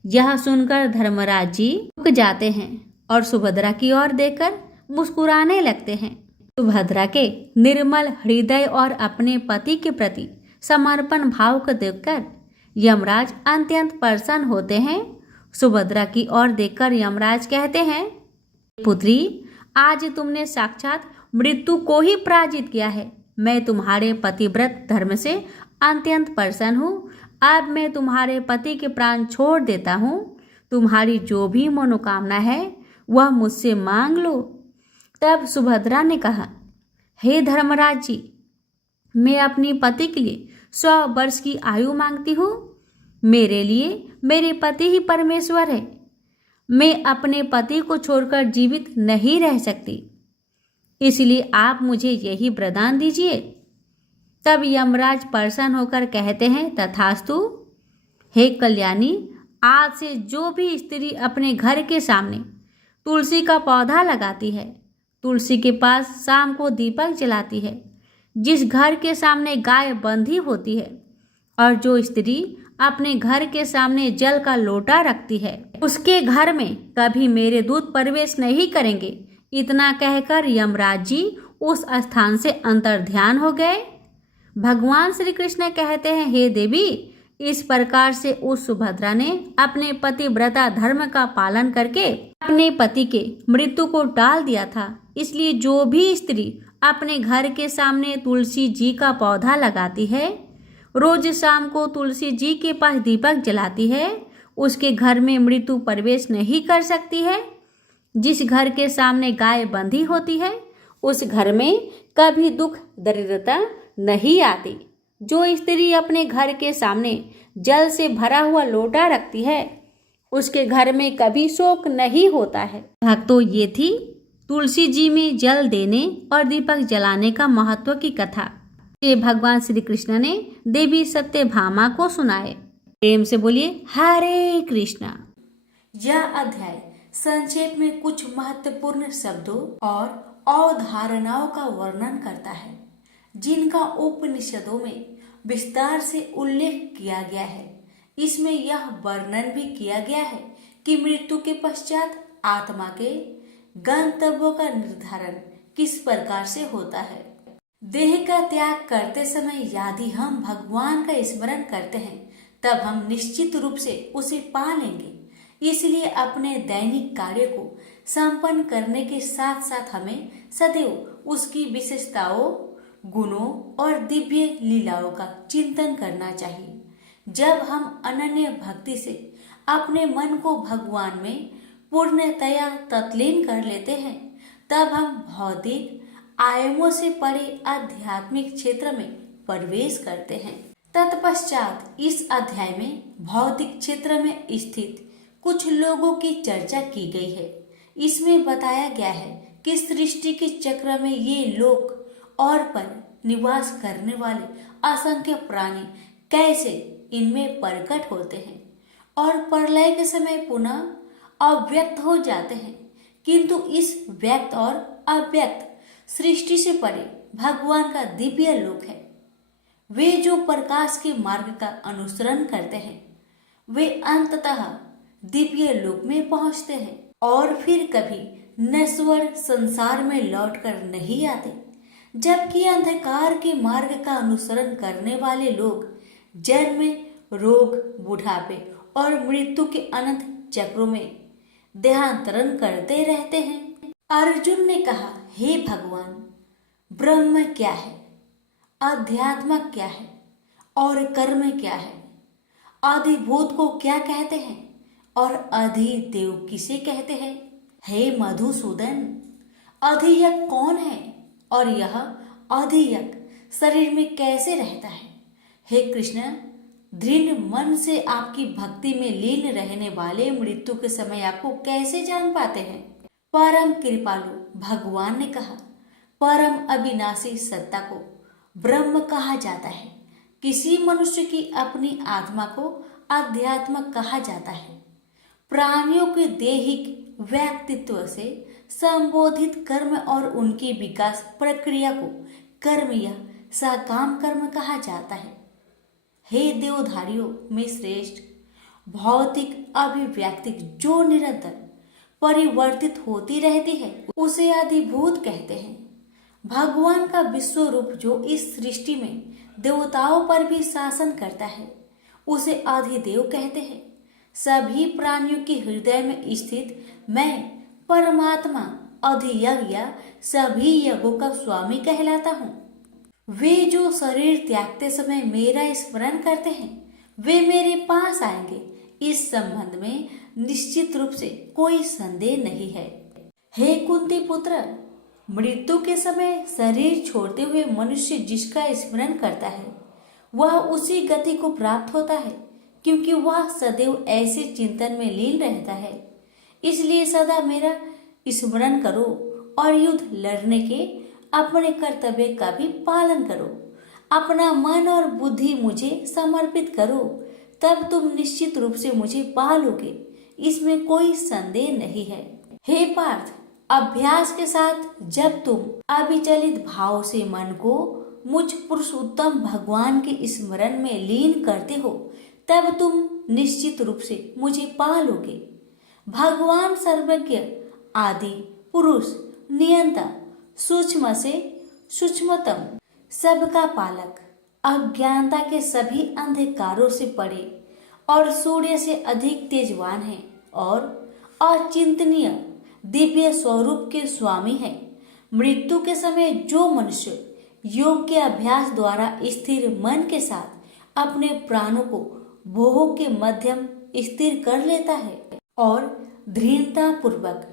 यह सुनकर धर्मराज जी रुक जाते हैं और सुभद्रा की ओर देखकर मुस्कुराने लगते हैं। सुभद्रा के निर्मल हृदय और अपने पति के प्रति समर्पण भाव को देखकर यमराज अत्यंत प्रसन्न होते हैं। सुभद्रा की ओर देखकर यमराज कहते हैं, पुत्री, आज तुमने साक्षात मृत्यु को ही पराजित किया है। मैं तुम्हारे पतिव्रत धर्म से अत्यंत प्रसन्न हूँ। अब मैं तुम्हारे पति के प्राण छोड़ देता हूँ। तुम्हारी जो भी मनोकामना है वह मुझसे मांग लो। तब सुभद्रा ने कहा, हे धर्मराज जी, मैं अपनी पति के लिए 100 वर्ष की आयु मांगती हूँ। मेरे लिए मेरे पति ही परमेश्वर है। मैं अपने पति को छोड़कर जीवित नहीं रह सकती, इसलिए आप मुझे यही वरदान दीजिए। तब यमराज प्रसन्न होकर कहते हैं, तथास्तु। हे कल्याणी, आज से जो भी स्त्री अपने घर के सामने तुलसी का पौधा लगाती है, तुलसी के पास शाम को दीपक जलाती है, जिस घर के सामने गाय बंधी होती है और जो स्त्री अपने घर के सामने जल का लोटा रखती है, उसके घर में कभी मेरे दूत प्रवेश नहीं करेंगे। इतना कहकर यमराज जी उस स्थान से अंतर्ध्यान हो गए। भगवान श्री कृष्ण कहते हैं, हे देवी, इस प्रकार से उस सुभद्रा ने अपने पतिव्रता धर्म का पालन करके अपने पति के मृत्यु को टाल दिया था। इसलिए जो भी स्त्री अपने घर के सामने तुलसी जी का पौधा लगाती है, रोज शाम को तुलसी जी के पास दीपक जलाती है, उसके घर में मृत्यु प्रवेश नहीं कर सकती है। जिस घर के सामने गाय बंधी होती है, उस घर में कभी दुख दरिद्रता नहीं आती। जो स्त्री अपने घर के सामने जल से भरा हुआ लोटा रखती है, उसके घर में कभी शोक नहीं होता है। भक्तों, ये थी तुलसी जी में जल देने और दीपक जलाने का महत्व की कथा। ये भगवान श्री कृष्ण ने देवी सत्यभामा को सुनाए। प्रेम से बोलिए हरे कृष्णा। यह अध्याय संक्षेप में कुछ महत्वपूर्ण शब्दों और अवधारणाओं का वर्णन करता है, जिनका उपनिषदों में विस्तार से उल्लेख किया गया है। इसमें यह वर्णन भी किया गया है कि मृत्यु के पश्चात आत्मा के गंतव्यों का निर्धारण किस प्रकार से होता है। देह का त्याग करते समय यदि हम भगवान का स्मरण करते हैं, तब हम निश्चित रूप से उसे पा लेंगे। इसलिए अपने दैनिक कार्य को संपन्न करने के साथ साथ हमें सदैव उसकी विशेषताओं, गुणों और दिव्य लीलाओं का चिंतन करना चाहिए। जब हम अनन्य भक्ति से अपने मन को भगवान में पूर्णतया तल्लीन कर लेते हैं, तब हम भौतिक आयामों से परे आध्यात्मिक क्षेत्र में प्रवेश करते हैं। तत्पश्चात इस अध्याय में भौतिक क्षेत्र में स्थित कुछ लोगों की चर्चा की गई है। इसमें बताया गया है कि सृष्टि के चक्र में ये लोक और पर निवास करने वाले असंख्य प्राणी कैसे इनमें प्रकट होते हैं और प्रलय के समय पुनः अव्यक्त हो जाते हैं। किंतु इस व्यक्त और अव्यक्त सृष्टि से परे भगवान का दिव्य लोक है। वे जो प्रकाश के मार्ग का अनुसरण करते हैं, वे अंततः दिव्य लोक में पहुंचते हैं और फिर कभी नश्वर संसार में लौटकर नहीं आते। जबकि अंधकार के मार्ग का अनुसरण करने वाले लोग जन्म, रोग, बुढ़ापे और मृत्यु के अनंत चक्रों में देहांतरण करते रहते हैं। अर्जुन ने कहा, हे भगवान, ब्रह्म क्या है, अध्यात्म क्या है और कर्म क्या है, आदिभूत को क्या कहते हैं और अधिदेव किसे कहते हैं? हे मधुसूदन, अधियज्ञ कौन है और यह अधियज्ञ शरीर में कैसे रहता है? हे कृष्ण, दृढ़ मन से आपकी भक्ति में लीन रहने वाले मृत्यु के समय आपको कैसे जान पाते हैं? परम कृपालु भगवान ने कहा, परम अविनाशी सत्ता को ब्रह्म कहा जाता है। किसी मनुष्य की अपनी आत्मा को अध्यात्म कहा जाता है। प्राणियों के दैहिक व्यक्तित्व से संबोधित कर्म और उनकी विकास प्रक्रिया को कर्म या सकाम कर्म कहा जाता है। हे देवधारियों में श्रेष्ठ, भौतिक अभिव्यक्ति जो निरंतर परिवर्तित होती रहती है उसे अधिभूत कहते हैं। भगवान का विश्व रूप जो इस सृष्टि में देवताओं पर भी शासन करता है उसे अधिदेव कहते हैं। सभी प्राणियों के हृदय में स्थित मैं परमात्मा अधियज्ञ या सभी यज्ञों का स्वामी कहलाता हूँ। वे जो शरीर त्यागते समय मेरा स्मरण करते हैं वे मेरे पास आएंगे। इस संबंध में निश्चित रूप से कोई संदेह नहीं है। हे कुंती पुत्र, मृत्यु के समय शरीर छोड़ते हुए मनुष्य जिसका स्मरण करता है वह उसी गति को प्राप्त होता है, क्योंकि वह सदैव ऐसे चिंतन में लीन रहता है। इसलिए सदा मेरा स्मरण करो और युद्ध लड़ने के अपने कर्तव्य का भी पालन करो। अपना मन और बुद्धि मुझे समर्पित करो, तब तुम निश्चित रूप से मुझे पा लोगे, इसमें कोई संदेह नहीं है। हे पार्थ, अभ्यास के साथ जब तुम अविचलित भाव से मन को मुझ पुरुषोत्तम भगवान के स्मरण में लीन करते हो तब तुम निश्चित रूप से मुझे पा लोगे। भगवान सर्वज्ञ, आदि पुरुष, नियंता, सूक्ष्म से सूक्ष्मतम, सबका पालक, अज्ञानता के सभी अंधकारों से परे और सूर्य से अधिक तेजवान है और अचिंतनीय दिव्य स्वरूप के स्वामी है। मृत्यु के समय जो मनुष्य योग के अभ्यास द्वारा स्थिर मन के साथ अपने प्राणों को भोग के मध्यम स्थिर कर लेता है और दृढ़ता पूर्वक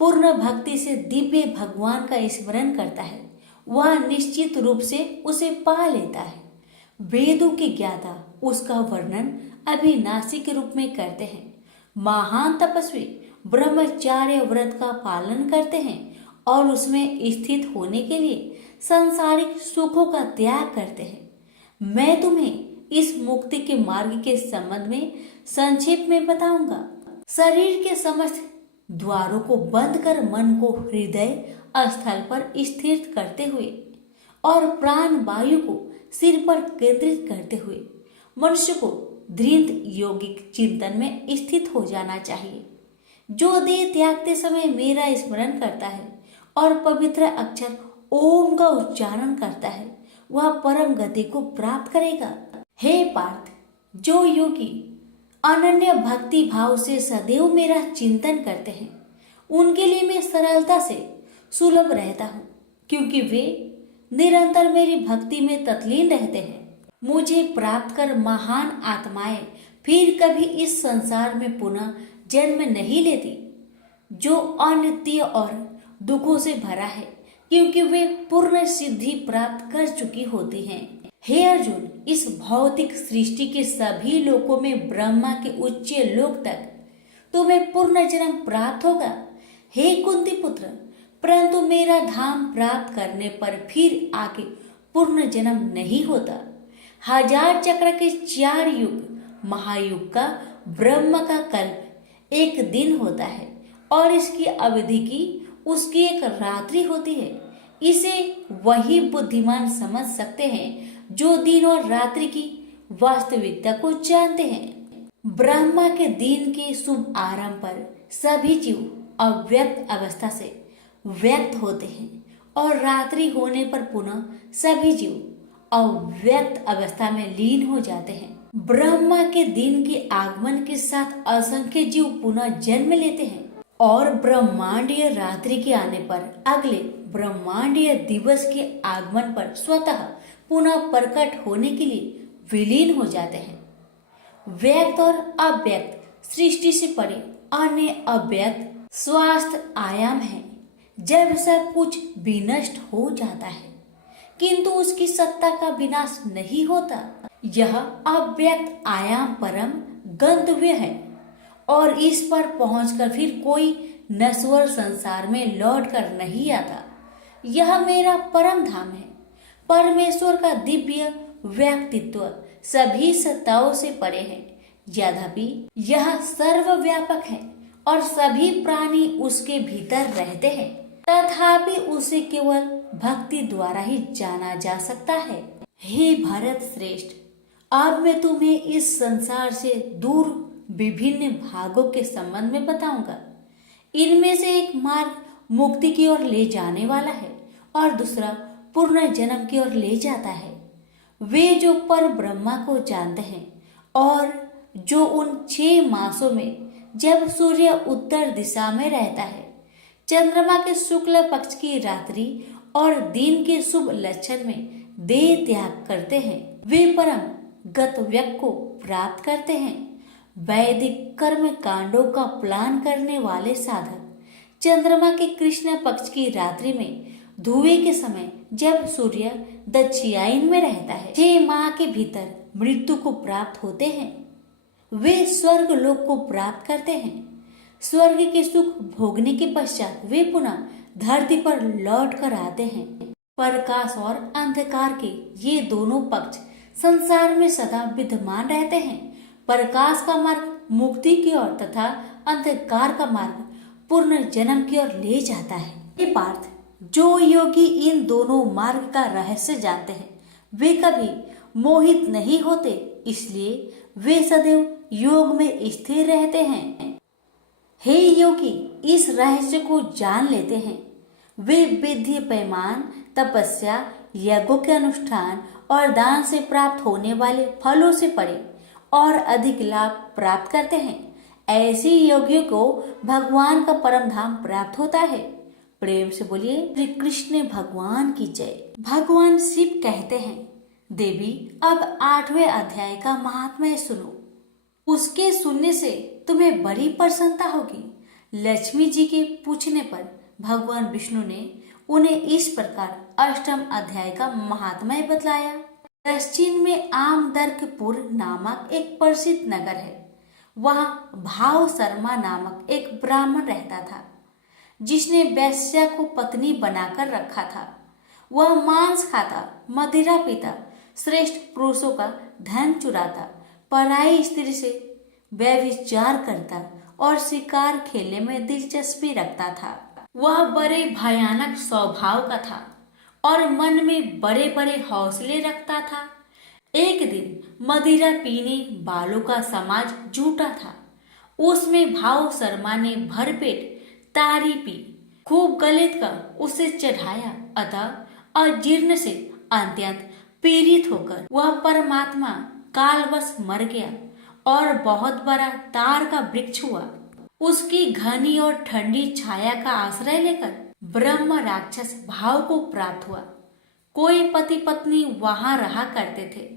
पूर्ण भक्ति से दिव्य भगवान का स्मरण करता है, वह निश्चित रूप से उसे पा लेता है। वेदों के ज्ञाता उसका वर्णन अविनाशी के रूप में करते हैं। महान तपस्वी ब्रह्मचार्य व्रत का पालन करते हैं और उसमें स्थित होने के लिए सांसारिक सुखों का त्याग करते हैं। मैं तुम्हें इस मुक्ति के मार्ग के संबंध में संक्षेप में बताऊंगा। शरीर के समस्त द्वारों को बंद कर मन को हृदय स्थल पर स्थिर करते हुए और प्राण वायु को सिर पर केंद्रित करते हुए मनुष्य को दृढ़ योगिक चिंतन में स्थित हो जाना चाहिए। जो देह त्यागते समय मेरा स्मरण करता है और पवित्र अक्षर ओम का उच्चारण करता है वह परम गति को प्राप्त करेगा। हे पार्थ, जो योगी अनन्य भक्ति भाव से सदैव मेरा चिंतन करते हैं उनके लिए मैं सरलता से सुलभ रहता हूँ, क्योंकि वे निरंतर मेरी भक्ति में तत्लीन रहते हैं। मुझे प्राप्त कर महान आत्माएं फिर कभी इस संसार में पुनः जन्म नहीं लेती, जो अनित्य और दुखों से भरा है, क्योंकि वे पूर्ण सिद्धि प्राप्त कर चुकी होती हैं। हे अर्जुन, इस भौतिक सृष्टि के सभी लोकों में ब्रह्मा के उच्च लोक तक तुम्हें पूर्ण जन्म प्राप्त होगा। हे कुंती पुत्र, परंतु मेरा धाम प्राप्त करने पर फिर आगे पूर्ण जन्म नहीं होता। 1000 चक्र के 4 युग महायुग का ब्रह्म का कल्प एक दिन होता है और इसकी अवधि की उसकी एक रात्रि होती है। इसे वही बुद्धिमान समझ सकते हैं जो दिन और रात्रि की वास्तविकता को जानते हैं। ब्रह्मा के दिन के शुभ आरंभ पर सभी जीव अव्यक्त अवस्था से व्यक्त होते हैं और रात्रि होने पर पुनः सभी जीव अव्यक्त अवस्था में लीन हो जाते हैं। ब्रह्मा के दिन के आगमन के साथ असंख्य जीव पुनः जन्म लेते हैं और ब्रह्मांडीय रात्रि के आने पर अगले ब्रह्मांडीय दिवस के आगमन पर स्वतः पुनः प्रकट होने के लिए विलीन हो जाते हैं। व्यक्त और अव्यक्त सृष्टि से परे अन्य अव्यक्त स्वास्थ्य आयाम है। जब सब कुछ विनष्ट हो जाता है किंतु उसकी सत्ता का विनाश नहीं होता। यह अव्यक्त आयाम परम गंतव्य है और इस पर पहुंचकर फिर कोई नश्वर संसार में लौट कर नहीं आता। यह मेरा परम धाम है। परमेश्वर का दिव्य व्यक्तित्व सभी सत्ताओं से परे है। यद्यपि यह सर्वव्यापक है और सभी प्राणी उसके भीतर रहते हैं, तथापि उसे केवल भक्ति द्वारा ही जाना जा सकता है। हे भरत श्रेष्ठ, अब मैं तुम्हें इस संसार से दूर विभिन्न भागों के संबंध में बताऊंगा। इनमें से एक मार्ग मुक्ति की ओर ले जाने वाला है और दूसरा पूर्ण जन्म की ओर ले जाता है। वे जो पर ब्रह्मा को जानते हैं और जो उन 6 मासों में जब सूर्य उत्तर दिशा में रहता है, चंद्रमा के शुक्ल पक्ष की रात्रि और दिन के शुभ लक्षण में देह त्याग करते हैं, वे परम गत व्यक्ति को प्राप्त करते हैं। वैदिक कर्म कांडों का प्लान करने वाले साधक चंद्रमा के कृष्ण पक्ष की रात्रि में धुएं के समय जब सूर्य दक्षिणायन में रहता है, 6 माह के भीतर मृत्यु को प्राप्त होते हैं। वे स्वर्ग लोक को प्राप्त करते हैं। स्वर्ग के सुख भोगने के पश्चात वे पुनः धरती पर लौट कर आते हैं। प्रकाश और अंधकार के ये दोनों पक्ष संसार में सदा विद्यमान रहते हैं। प्रकाश का मार्ग मुक्ति की ओर तथा अंधकार का मार्ग पूर्ण जन्म की ओर ले जाता है। हे पार्थ, जो योगी इन दोनों मार्ग का रहस्य जानते हैं वे कभी मोहित नहीं होते, इसलिए वे सदैव योग में स्थिर रहते हैं। हे योगी, इस रहस्य को जान लेते हैं वे विधि पैमान तपस्या यज्ञों के अनुष्ठान और दान से प्राप्त होने वाले फलों से परे और अधिक लाभ प्राप्त करते हैं। ऐसे योगियों को भगवान का परम धाम प्राप्त होता है। प्रेम से बोलिए श्री कृष्ण भगवान की जय। भगवान शिव कहते हैं, देवी अब 8वें अध्याय का महात्म्य सुनो। उसके सुनने से तुम्हें बड़ी प्रसन्नता होगी। लक्ष्मी जी के पूछने पर भगवान विष्णु ने उन्हें इस प्रकार 8वें अध्याय का महात्म्य बतलाया। दक्षिण में आमदर्कपुर नामक एक प्रसिद्ध नगर है। वहां भाव शर्मा नामक एक ब्राह्मण रहता था, जिसने वैश्या को पत्नी बनाकर रखा था। वह मांस खाता, मदिरा पीता, श्रेष्ठ पुरुषों का धन चुराता, पराई स्त्री से व्यभिचार करता और शिकार खेलने में दिलचस्पी रखता था। वह बड़े भयानक स्वभाव का था और मन में बड़े बड़े हौसले रखता था। एक दिन मदिरा पीने वालों का समाज जुटा था। उसमें भाव शर्मा ने भरपेट तारी पी, खूब गलित कर उसे चढ़ाया। अतः अजीर्ण से अत्यंत पीड़ित होकर वह परमात्मा कालवश मर गया और बहुत बड़ा तार का वृक्ष हुआ। उसकी घनी और ठंडी छाया का आश्रय लेकर ब्रह्म राक्षस भाव को प्राप्त हुआ। कोई पति पत्नी वहां रहा करते थे।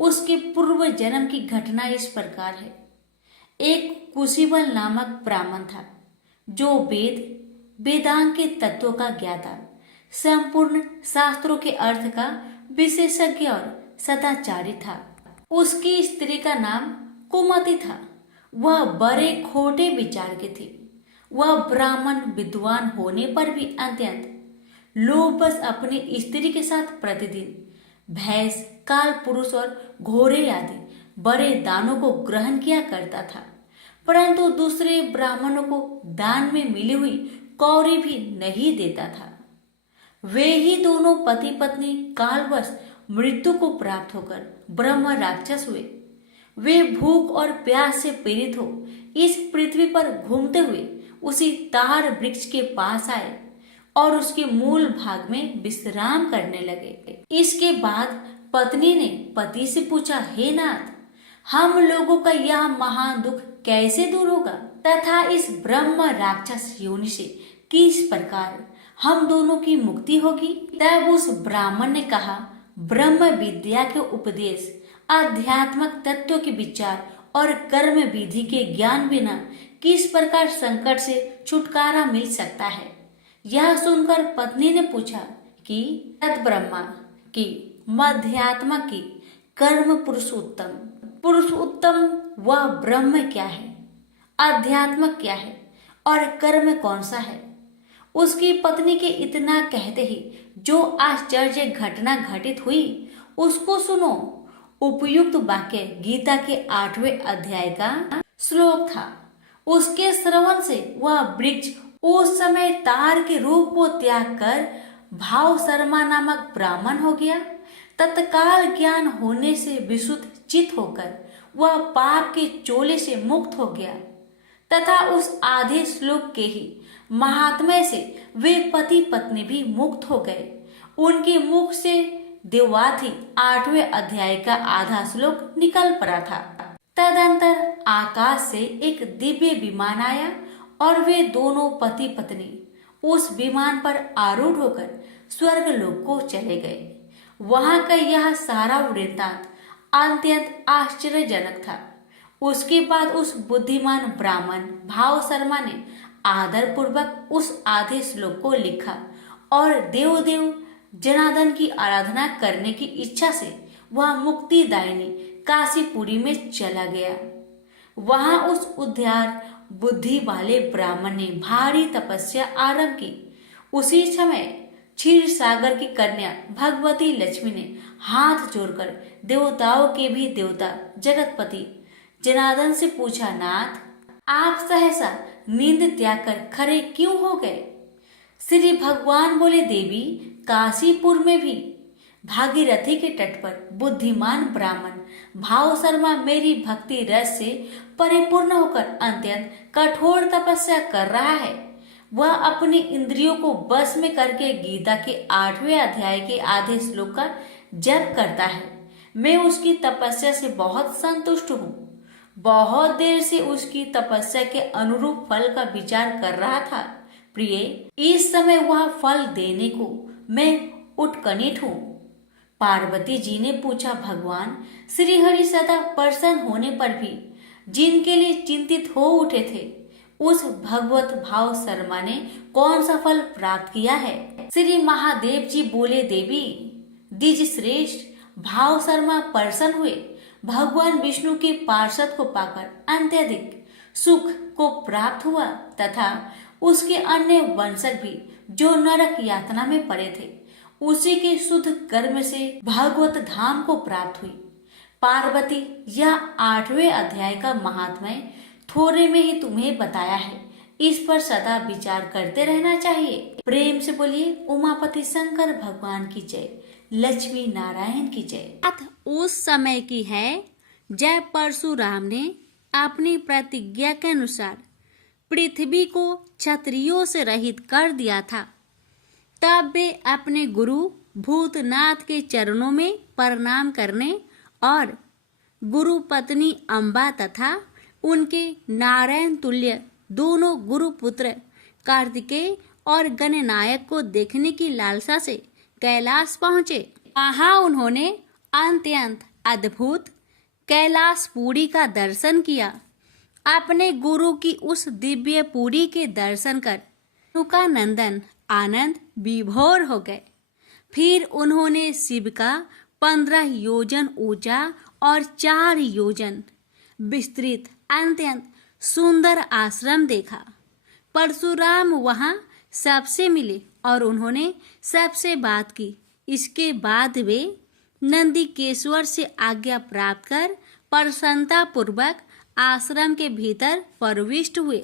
उसके पूर्व जन्म की घटना इस प्रकार है। एक कुशीबल नामक ब्राह्मण था, जो वेदांग के तत्वों का ज्ञाता, संपूर्ण शास्त्रों के अर्थ का विशेषज्ञ और सदाचारी था। उसकी स्त्री का नाम कुमति था। वह बड़े खोटे विचार की थी। वह ब्राह्मण विद्वान होने पर भी अत्यंत लोभवश अपनी स्त्री के साथ प्रतिदिन भैंस, काल पुरुष और घोड़े आदि बड़े दानों को ग्रहण किया करता था, परंतु दूसरे ब्राह्मणों को दान में मिली हुई कौड़ी भी नहीं देता था। वे ही दोनों पति पत्नी कालवश मृत्यु को प्राप्त होकर ब्रह्म राक्षस हुए। वे भूख और प्यास से पीड़ित हो इस पृथ्वी पर घूमते हुए उसी तार वृक्ष के पास आए और उसके मूल भाग में विश्राम करने लगे। इसके बाद पत्नी ने पति से पूछा, हे नाथ, हम लोगों का यह महान दुख कैसे दूर होगा तथा इस ब्रह्म राक्षस योनि से किस प्रकार हम दोनों की मुक्ति होगी। तब उस ब्राह्मण ने कहा, ब्रह्म विद्या के उपदेश, आध्यात्मिक तत्व के विचार और कर्म विधि के ज्ञान बिना किस प्रकार संकट से छुटकारा मिल सकता है। यह सुनकर पत्नी ने पूछा कि तत् ब्रह्मा की मध्यात्मा की कर्म पुरुषोत्तम वह ब्रह्म क्या है, अध्यात्म क्या है और कर्म कौन सा है। उसकी पत्नी के इतना कहते ही जो आश्चर्य घटना घटित हुई उसको सुनो। उपयुक्त वाक्य गीता के 8वें अध्याय का श्लोक था। उसके श्रवण से वह वृक्ष उस समय तार के रूप को त्याग कर भाव शर्मा नामक ब्राह्मण हो गया। तत्काल ज्ञान होने से विशुद्ध चित होकर वह पाप के चोले से मुक्त हो गया तथा उस आधे श्लोक के ही महात्म्य से वे पति पत्नी भी मुक्त हो गए। उनके मुख से देवाथी 8वें अध्याय का आधा श्लोक निकल पड़ा था। तदंतर आकाश से एक दिव्य विमान आया और वे दोनों पति पत्नी उस विमान पर आरूढ़ होकर स्वर्ग लोक को चले गए। वहां का यह सारा वृत्तांत अत्यंत आश्चर्यजनक था। उसके बाद उस बुद्धिमान ब्राह्मण भाव शर्मा ने आदर पूर्वक उस आधे श्लोक को लिखा और देव जनार्दन की आराधना करने की इच्छा से वह मुक्तिदायिनी काशीपुरी में चला गया। वहां उस उद्धार बुद्धि वाले ब्राह्मण ने भारी तपस्या आरंभ की। उसी समय क्षीर सागर की कन्या भगवती लक्ष्मी ने हाथ जोड़कर देवताओं के भी देवता जगतपति जनार्दन से पूछा, नाथ आप सहसा नींद त्याग कर खड़े क्यों हो गए। श्री भगवान बोले, देवी काशीपुर में भी भागीरथी के तट पर बुद्धिमान ब्राह्मण भाव शर्मा मेरी भक्ति रस से परिपूर्ण होकर अत्यंत कठोर तपस्या कर रहा है। वह अपनी इंद्रियों को बस में करके गीता के 8वें अध्याय के आधे श्लोक का जप करता है। मैं उसकी तपस्या से बहुत संतुष्ट हूँ। बहुत देर से उसकी तपस्या के अनुरूप फल का विचार कर रहा था। प्रिय, इस समय वह फल देने को मैं उत्कंठित हूँ। पार्वती जी ने पूछा, भगवान श्री हरि सदा प्रसन्न होने पर भी जिनके लिए चिंतित हो उठे थे उस भगवत भाव शर्मा ने कौन सा फल प्राप्त किया है। श्री महादेव जी बोले, देवी द्विज श्रेष्ठ भाव शर्मा प्रसन्न हुए। भगवान विष्णु के पार्षद को पाकर अत्यधिक सुख को प्राप्त हुआ तथा उसके अन्य वंशज भी जो नरक यातना में पड़े थे उसी के शुद्ध कर्म से भागवत धाम को प्राप्त हुई। पार्वती, यह 8वें अध्याय का महात्म्य थोड़े में ही तुम्हें बताया है। इस पर सदा विचार करते रहना चाहिए। प्रेम से बोलिए उमापति शंकर भगवान की जय, लक्ष्मी नारायण की जय। बात उस समय की है जब परशुराम ने अपनी प्रतिज्ञा के अनुसार पृथ्वी को क्षत्रियों से रहित कर दिया था। तब वे अपने गुरु भूतनाथ के चरणों में प्रणाम करने और गुरु पत्नी अम्बा तथा उनके नारायण तुल्य दोनों गुरुपुत्र कार्तिकेय और गणनायक को देखने की लालसा से कैलाश पहुँचे। वहाँ उन्होंने अत्यंत अद्भुत कैलाशपुरी का दर्शन किया। अपने गुरु की उस दिव्य पुरी के दर्शन कर उनका नंदन आनंद विभोर हो गए। फिर उन्होंने शिव का 15 योजन ऊंचा और 4 योजन विस्तृत अत्यंत सुंदर आश्रम देखा। परशुराम वहां सबसे मिले और उन्होंने सबसे बात की। इसके बाद वे नंदीकेश्वर से आज्ञा प्राप्त कर प्रसन्नता पूर्वक आश्रम के भीतर प्रविष्ट हुए।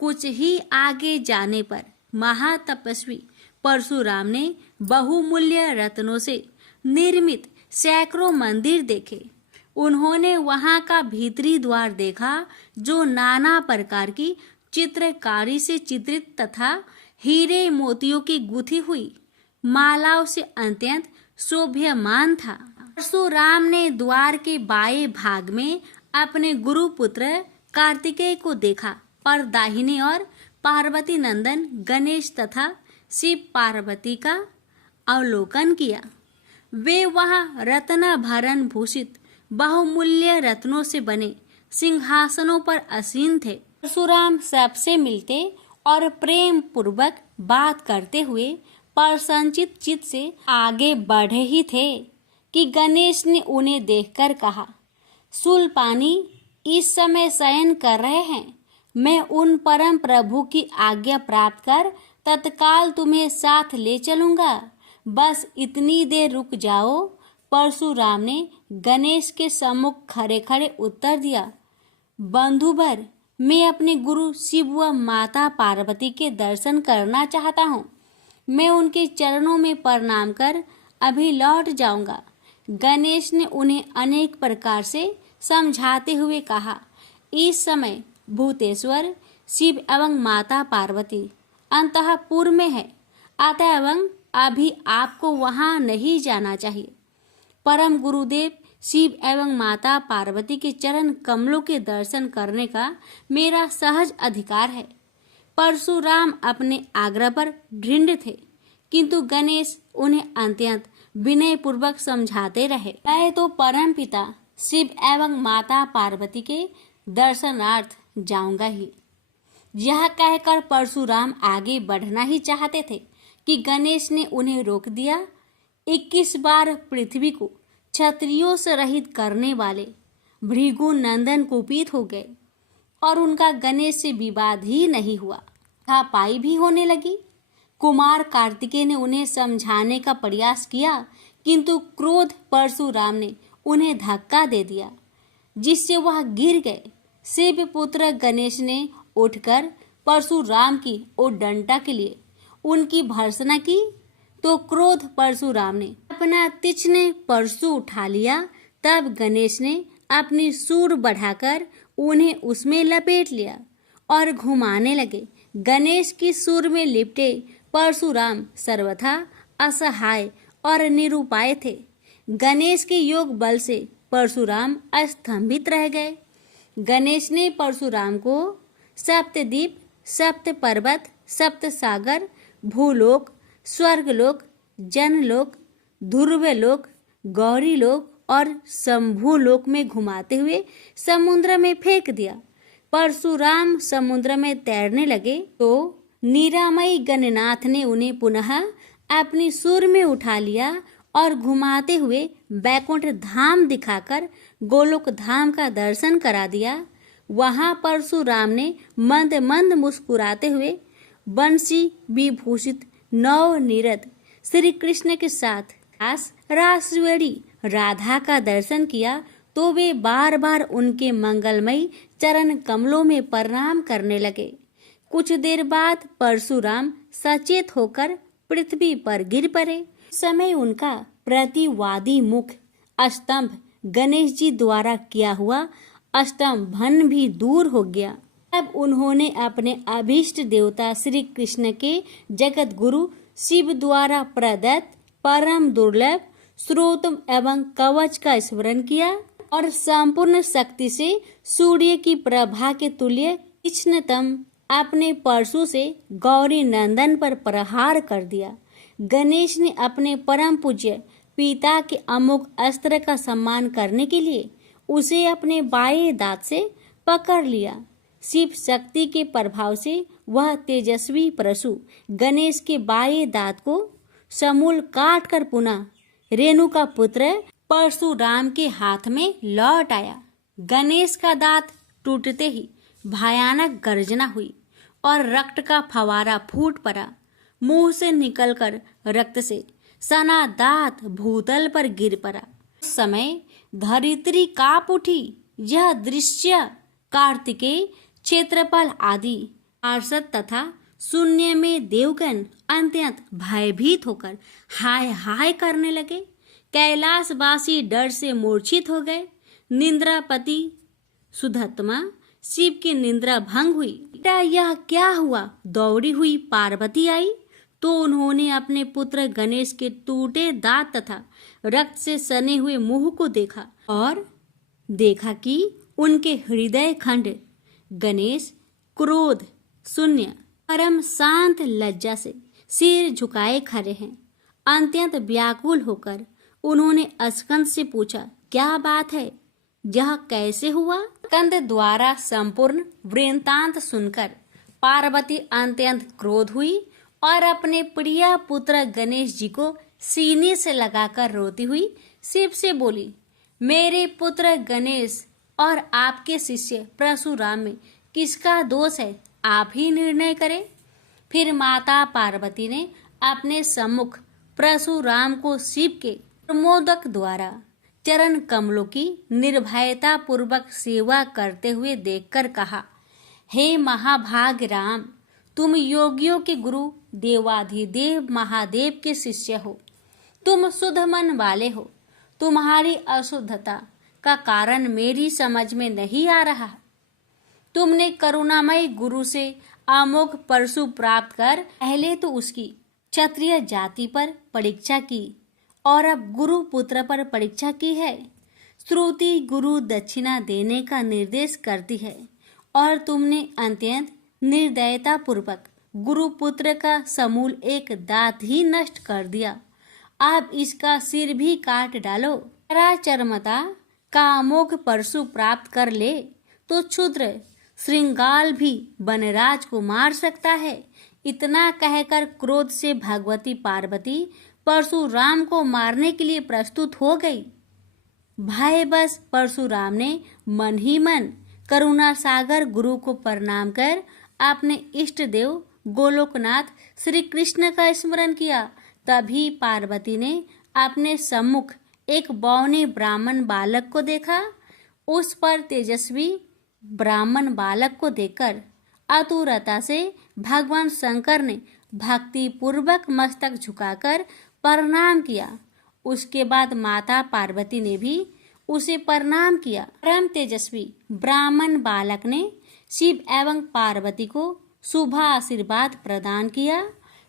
कुछ ही आगे जाने पर महातपस्वी परशुराम ने बहुमूल्य रत्नों से निर्मित सैकड़ों मंदिर देखे। उन्होंने वहां का भीतरी द्वार देखा जो नाना प्रकार की चित्रकारी से चित्रित तथा हीरे मोतियों की गुथी हुई मालाओं से अत्यंत शोभ्यमान था। परशुराम ने द्वार के बाएं भाग में अपने गुरु पुत्र कार्तिकेय को देखा, पर दाहिने और पार्वती नंदन गणेश तथा शिव पार्वती का अवलोकन किया। वे वहां रत्नाभरण भूषित बहुमूल्य रत्नों से बने सिंहासनों पर आसीन थे। परशुराम सबसे मिलते और प्रेम पूर्वक बात करते हुए प्रसन्नचित चित्त से आगे बढ़े ही थे कि गणेश ने उन्हें देखकर कहा, शूलपाणी इस समय शयन कर रहे हैं। मैं उन परम प्रभु की आज्ञा प्राप्त कर तत्काल तुम्हें साथ ले चलूंगा। बस इतनी देर रुक जाओ। परशुराम ने गणेश के सम्मुख खड़े खड़े उत्तर दिया, बंधुवर, मैं अपने गुरु शिव व माता पार्वती के दर्शन करना चाहता हूँ। मैं उनके चरणों में प्रणाम कर अभी लौट जाऊंगा। गणेश ने उन्हें अनेक प्रकार से समझाते हुए कहा, इस समय भूतेश्वर शिव एवं माता पार्वती अंतःपुर में है, अतः अभी आपको वहां नहीं जाना चाहिए। परम गुरुदेव शिव एवं माता पार्वती के चरण कमलों के दर्शन करने का मेरा सहज अधिकार है। परशुराम अपने आग्रह पर दृढ़ थे, किंतु गणेश उन्हें अत्यंत विनय पूर्वक समझाते रहे। मैं तो परम पिता शिव एवं माता पार्वती के दर्शनार्थ जाऊंगा ही। यह कहकर परशुराम आगे बढ़ना ही चाहते थे कि गणेश ने उन्हें रोक दिया। 21 बार पृथ्वी को क्षत्रियों से रहित करने वाले भृगु नंदन कुपित हो गए और उनका गणेश से विवाद ही नहीं हुआ, हाथापाई भी होने लगी। कुमार कार्तिकेय ने उन्हें समझाने का प्रयास किया, किंतु क्रोध परशुराम ने उन्हें धक्का दे दिया, जिससे वह गिर गए। शिव पुत्र गणेश ने उठकर परशुराम की ओर डंडा के लिए उनकी भर्त्सना की, तो क्रोध परशुराम ने अपना तीक्ष्ण परशु उठा लिया। तब गणेश ने अपनी सूंड बढ़ाकर उन्हें उसमें लपेट लिया और घुमाने लगे। गणेश की सूंड में लिपटे परशुराम सर्वथा असहाय और निरुपाय थे। गणेश के योग बल से परशुराम स्तंभित रह गए। गणेश ने परशुराम को सप्तद्वीप, सप्त पर्वत, सप्त सागर, भूलोक, स्वर्गलोक, जनलोक, ध्रुवलोक, गौरीलोक और शंभुलोक में घुमाते हुए समुद्र में फेंक दिया। परशुराम समुद्र में तैरने लगे तो निरामयी गणनाथ ने उन्हें पुनः अपनी सूंड में उठा लिया और घुमाते हुए बैकुंठ धाम दिखाकर गोलोक धाम का दर्शन करा दिया। वहां परशुराम ने मंद मंद मुस्कुराते हुए बंसी विभूषित नव निरत श्री कृष्ण के साथ रासवेड़ी राधा का दर्शन किया, तो वे बार बार उनके मंगलमयी चरण कमलों में प्रणाम करने लगे। कुछ देर बाद परशुराम सचेत होकर पृथ्वी पर गिर पड़े। समय उनका प्रतिवादी मुख स्तंभ गणेश जी द्वारा किया हुआ स्तंभन भी दूर हो गया। तब उन्होंने अपने अभीष्ट देवता श्री कृष्ण के जगत गुरु शिव द्वारा प्रदत्त परम दुर्लभ स्रोत एवं कवच का स्मरण किया और संपूर्ण शक्ति से सूर्य की प्रभा के तुल्य तीक्ष्णतम अपने परशु से गौरी नंदन पर प्रहार कर दिया। गणेश ने अपने परम पूज्य पिता के अमोघ अस्त्र का सम्मान करने के लिए उसे अपने बाएं दांत से पकड़ लिया। शिव शक्ति के प्रभाव से वह तेजस्वी परशु गणेश के बाएं दांत को समूल काट कर पुनः रेणु का पुत्र परशुराम के हाथ में लौट आया। गणेश का दांत टूटते ही भयानक गर्जना हुई और रक्त का फवारा फूट पड़ा। मुंह से निकलकर रक्त से सना दांत भूतल पर गिर पड़ा। उस समय धरित्री कांप उठी। यह दृश्य कार्तिकेय, क्षेत्रपाल आदि पार्षद तथा शून्य में देवगण अत्यंत भयभीत होकर हाय हाय करने लगे। कैलाशवासी डर से मूर्छित हो गए। निंद्रापति सुधत्मा शिव की निंद्रा भंग हुई। बेटा यह क्या हुआ? दौड़ी हुई पार्वती आई तो उन्होंने अपने पुत्र गणेश के टूटे दांत तथा रक्त से सने हुए मुंह को देखा और देखा कि उनके हृदय खंड गणेश क्रोध शून्य परम शांत लज्जा से सिर झुकाए खड़े हैं। अत्यंत व्याकुल होकर उन्होंने स्कंद से पूछा, क्या बात है, यह कैसे हुआ? स्कंद द्वारा संपूर्ण वृत्तांत सुनकर पार्वती अत्यंत क्रोध हुई और अपने प्रिय पुत्र गणेश जी को सीने से लगाकर रोती हुई शिव से बोली, मेरे पुत्र गणेश और आपके शिष्य परशुराम में किसका दोष है, आप ही निर्णय करें। फिर माता पार्वती ने अपने सम्मुख परशुराम को शिव के प्रमोदक द्वारा चरण कमलों की निर्भयता पूर्वक सेवा करते हुए देखकर कहा, हे महाभाग राम, तुम योगियों के गुरु देवाधिदेव महादेव के शिष्य हो, तुम शुद्ध मन वाले हो, तुम्हारी अशुद्धता का कारण मेरी समझ में नहीं आ रहा। तुमने करुणामय गुरु से अमोघ परशु प्राप्त कर पहले तो उसकी क्षत्रिय जाति पर परीक्षा की और अब गुरु पुत्र पर परीक्षा की है। श्रुति गुरु दक्षिणा देने का निर्देश करती है और तुमने अत्यंत निर्दयता पूर्वक गुरु पुत्र का समूल एक दांत ही नष्ट कर दिया। अब इसका सिर भी काट डालो। चरमता का अमोघ परशु प्राप्त कर ले तो क्षुद्र श्रृंगाल भी वनराज को मार सकता है। इतना कहकर क्रोध से भगवती पार्वती परशुराम को मारने के लिए प्रस्तुत हो गई। भयवश परशुराम ने मन ही मन करुणा सागर गुरु को प्रणाम कर अपने इष्ट देव गोलोकनाथ श्री कृष्ण का स्मरण किया। तभी पार्वती ने अपने सम्मुख एक बौने ब्राह्मण बालक को देखा। उस पर तेजस्वी ब्राह्मण बालक को देखकर आतुरता से भगवान शंकर ने भक्ति पूर्वक मस्तक झुकाकर प्रणाम किया। उसके बाद माता पार्वती ने भी उसे प्रणाम किया। परम तेजस्वी ब्राह्मण बालक ने शिव एवं पार्वती को शुभ आशीर्वाद प्रदान किया।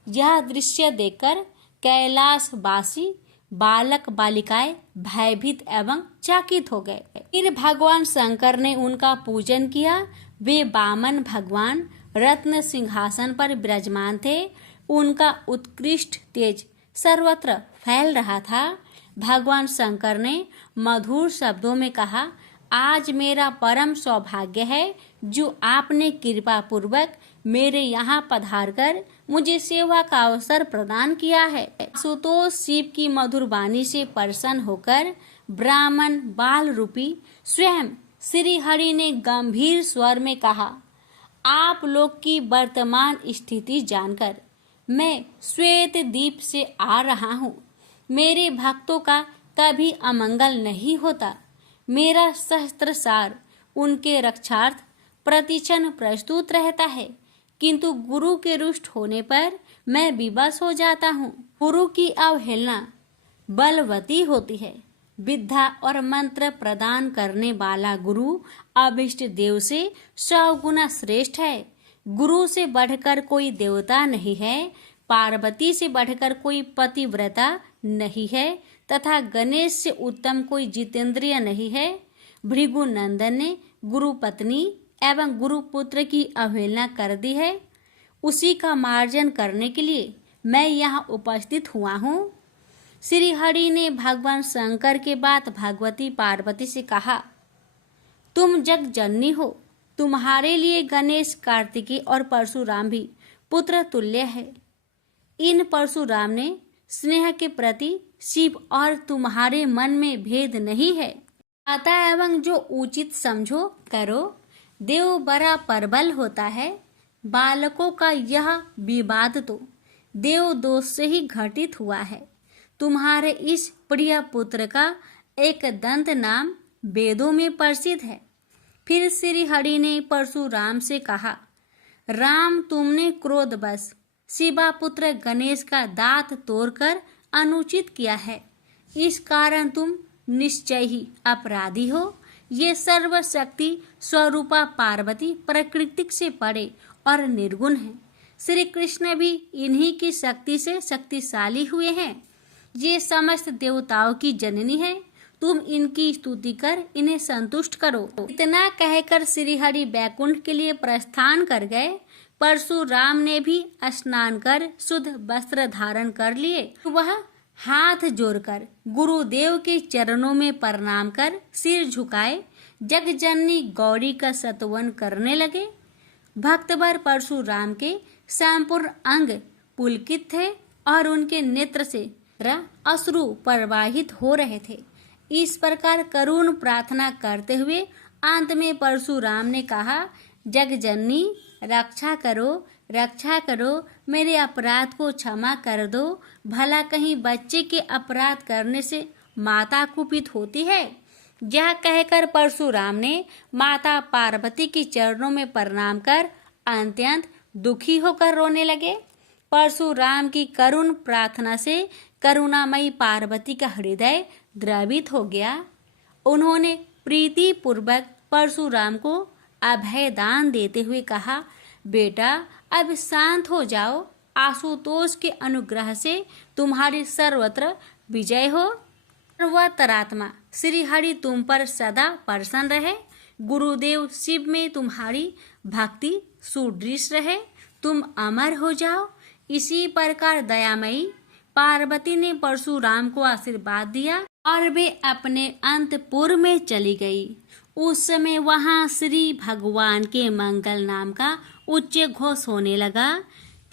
यह दृश्य देखकर कैलाशवासी बालक बालिकाएं भयभीत एवं चकित हो गए। फिर भगवान शंकर ने उनका पूजन किया। वे वामन भगवान रत्न सिंहासन पर विराजमान थे। उनका उत्कृष्ट तेज सर्वत्र फैल रहा था। भगवान शंकर ने मधुर शब्दों में कहा, आज मेरा परम सौभाग्य है जो आपने कृपा पूर्वक मेरे यहाँ पधार कर मुझे सेवा का अवसर प्रदान किया है। सुतोष शिव की मधुर वाणी से प्रसन्न होकर ब्राह्मण बाल रूपी स्वयं श्री हरि ने गंभीर स्वर में कहा, आप लोग की वर्तमान स्थिति जानकर मैं श्वेत द्वीप से आ रहा हूँ। मेरे भक्तों का कभी अमंगल नहीं होता। मेरा सहस्त्र सार उनके रक्षार्थ प्रतिक्षण प्रस्तुत रहता है, किंतु गुरु के रुष्ट होने पर मैं विवश हो जाता हूँ। गुरु की अवहेलना बलवती होती है। विद्या और मंत्र प्रदान करने वाला गुरु अभिष्ट देव से 100 गुना श्रेष्ठ है। गुरु से बढ़कर कोई देवता नहीं है, पार्वती से बढ़कर कोई पतिव्रता नहीं है तथा गणेश से उत्तम कोई जितेंद्रिय नहीं है। भृगु नंदन ने गुरु पत्नी एवं गुरु पुत्र की अवहेलना कर दी है। उसी का मार्जन करने के लिए मैं यहाँ उपस्थित हुआ हूँ। श्री हरि ने भगवान शंकर के बाद भगवती पार्वती से कहा, तुम जग जननी हो, तुम्हारे लिए गणेश, कार्तिकेय और परशुराम भी पुत्र तुल्य है। इन परशुराम ने स्नेह के प्रति शिव और तुम्हारे मन में भेद नहीं है। अतः एवं जो उचित समझो करो। देव बड़ा प्रबल होता है। बालकों का यह विवाद तो देव दोष से ही घटित हुआ है। तुम्हारे इस प्रिय पुत्र का एक दंत नाम वेदों में प्रसिद्ध है। फिर श्री हरि ने परशुराम से कहा, राम, तुमने क्रोधवश शिवा पुत्र गणेश का दांत तोड़कर अनुचित किया है। इस कारण तुम निश्चय ही अपराधी हो। ये सर्वशक्ति स्वरूपा पार्वती प्रकृति से परे और निर्गुण है। श्री कृष्ण भी इन्हीं की शक्ति से शक्तिशाली हुए हैं। ये समस्त देवताओं की जननी है, तुम इनकी स्तुति कर इन्हें संतुष्ट करो। इतना कहकर श्री हरि बैकुंठ के लिए प्रस्थान कर गए। परशुराम ने भी स्नान कर शुद्ध वस्त्र धारण कर लिए। वह हाथ जोड़कर गुरुदेव के चरणों में प्रणाम कर सिर झुकाए जगजननी गौरी का स्तवन करने लगे। भक्तवर परशुराम के संपूर्ण अंग पुलकित थे और उनके नेत्र से अश्रु प्रवाहित हो रहे थे। इस प्रकार करुण प्रार्थना करते हुए अंत में परशुराम ने कहा, जगजननी रक्षा करो, मेरे अपराध को क्षमा कर दो। भला कहीं बच्चे के अपराध करने से माता कुपित होती है। यह कहकर परशुराम ने माता पार्वती के चरणों में प्रणाम कर अत्यंत दुखी होकर रोने लगे। परशुराम की करुण प्रार्थना से करुणामयी पार्वती का हृदय द्रवित हो गया। उन्होंने प्रीति पूर्वक परशुराम को अभय दान देते हुए कहा, बेटा अब शांत हो जाओ। आशुतोष के अनुग्रह से तुम्हारी सर्वत्र विजय हो। सर्वतरात्मा श्री हरि तुम पर सदा प्रसन्न रहे। गुरुदेव शिव में तुम्हारी भक्ति सुदृढ़ रहे। तुम अमर हो जाओ। इसी प्रकार दयामयी पार्वती ने परशुराम को आशीर्वाद दिया और वे अपने अंतपुर में चली गई। उस समय वहां श्री भगवान के मंगल नाम का उच्च घोष होने लगा।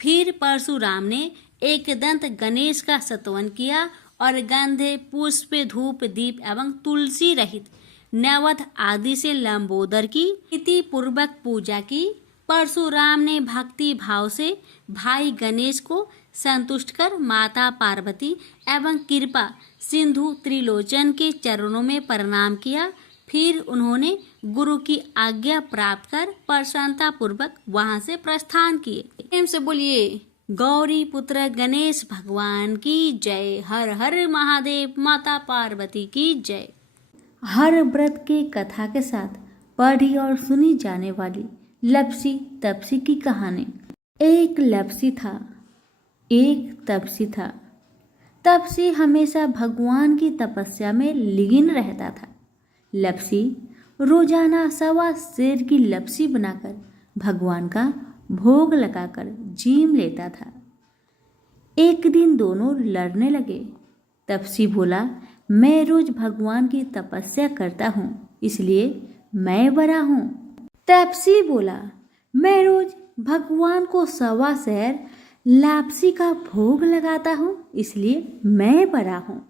फिर परशुराम ने एकदंत गणेश का स्तवन किया और गंधे, पुष्प, धूप, दीप एवं तुलसी रहित नैवेद्य आदि से लंबोदर की प्रीति पूर्वक पूजा की। परशुराम ने भक्ति भाव से भाई गणेश को संतुष्ट कर माता पार्वती एवं कृपा सिंधु त्रिलोचन के चरणों में प्रणाम किया। फिर उन्होंने गुरु की आज्ञा प्राप्त कर प्रसन्नता पूर्वक वहां से प्रस्थान किए। प्रेम से बोलिए गौरी पुत्र गणेश भगवान की जय। हर हर महादेव। माता पार्वती की जय। हर व्रत के कथा के साथ पढ़ी और सुनी जाने वाली लपसी तपसी की कहानी। एक लपसी था, एक तपसी था। तपसी हमेशा भगवान की तपस्या में लीन रहता था। लपसी रोजाना 1.25 सेर की लपसी बनाकर भगवान का भोग लगाकर जीम लेता था। एक दिन दोनों लड़ने लगे। तपसी बोला, मैं रोज भगवान की तपस्या करता हूँ, इसलिए मैं बड़ा हूँ। तपसी बोला, मैं रोज भगवान को 1.25 सेर लापसी का भोग लगाता हूँ, इसलिए मैं बड़ा हूँ।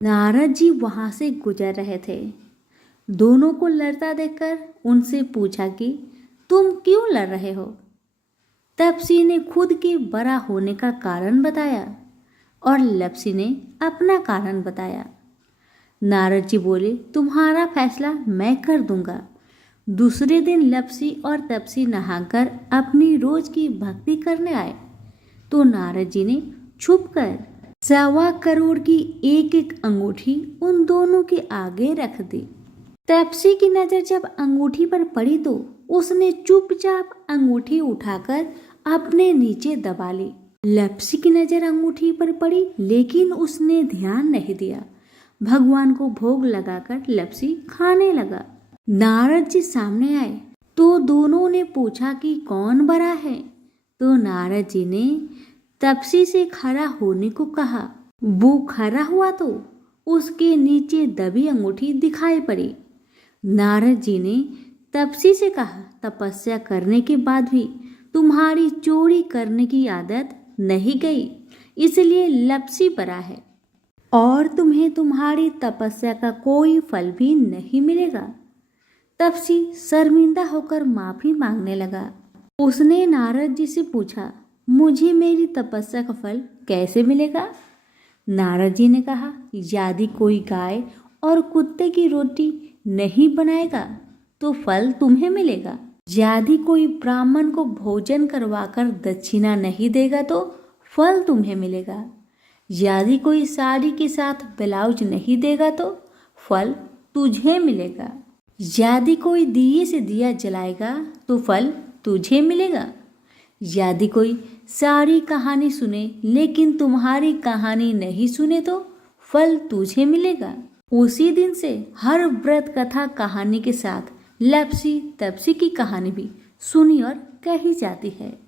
नारद जी वहां से गुजर रहे थे। दोनों को लड़ता देखकर उनसे पूछा कि तुम क्यों लड़ रहे हो। तपसी ने खुद के बड़ा होने का कारण बताया और लपसी ने अपना कारण बताया। नारद जी बोले, तुम्हारा फैसला मैं कर दूंगा। दूसरे दिन लपसी और तपसी नहाकर अपनी रोज की भक्ति करने आए तो नारद जी ने छुपकर 1.25 करोड़ की एक अंगूठी उन दोनों के आगे रख दी। तपसी की नजर जब अंगूठी पर पड़ी तो उसने चुपचाप अंगूठी उठाकर अपने नीचे दबा ली। लपसी की नजर अंगूठी पर पड़ी लेकिन उसने ध्यान नहीं दिया। भगवान को भोग लगाकर लपसी खाने लगा। नारद जी सामने आए तो दोनों ने पूछा कि कौन बड़ा है। तो नारद जी ने तपसी से खड़ा होने को कहा। वो खड़ा हुआ तो उसके नीचे दबी अंगूठी दिखाई पड़ी। नारद जी ने तपसी से कहा, तपस्या करने के बाद भी तुम्हारी चोरी करने की आदत नहीं गई, इसलिए लपसी बड़ा है और तुम्हें तुम्हारी तपस्या का कोई फल भी नहीं मिलेगा। तपसी शर्मिंदा होकर माफी मांगने लगा। उसने नारद जी से पूछा, मुझे मेरी तपस्या का फल कैसे मिलेगा। नारद जी ने कहा, यदि कोई गाय और कुत्ते की रोटी नहीं बनाएगा तो फल तुम्हें मिलेगा। यदि कोई ब्राह्मण को भोजन करवाकर दक्षिणा नहीं देगा तो फल तुम्हें मिलेगा। यदि कोई साड़ी के साथ ब्लाउज नहीं देगा तो फल तुझे मिलेगा। यदि कोई दिए से दिया जलाएगा तो फल तुझे मिलेगा। यदि कोई सारी कहानी सुने लेकिन तुम्हारी कहानी नहीं सुने तो फल तुझे मिलेगा। उसी दिन से हर व्रत कथा कहानी के साथ लपसी तपसी की कहानी भी सुनी और कही जाती है।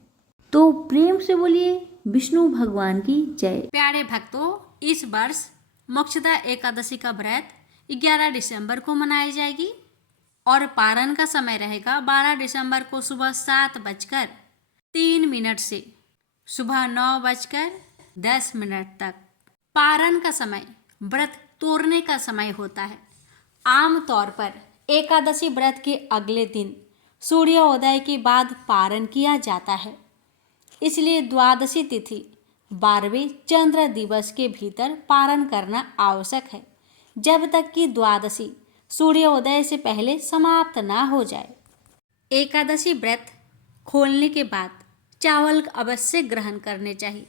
तो प्रेम से बोलिए विष्णु भगवान की जय। प्यारे भक्तों, इस वर्ष मोक्षदा एकादशी का व्रत 11 दिसंबर को मनाई जाएगी और पारण का समय रहेगा 12 दिसंबर को सुबह 7:03 से सुबह 9:10 तक। पारण का समय व्रत तोड़ने का समय होता है। आमतौर पर एकादशी व्रत के अगले दिन सूर्योदय के बाद पारण किया जाता है, इसलिए द्वादशी तिथि 12वें चंद्र दिवस के भीतर पारण करना आवश्यक है, जब तक कि द्वादशी सूर्योदय से पहले समाप्त ना हो जाए। एकादशी व्रत खोलने के बाद चावल अवश्य ग्रहण करने चाहिए।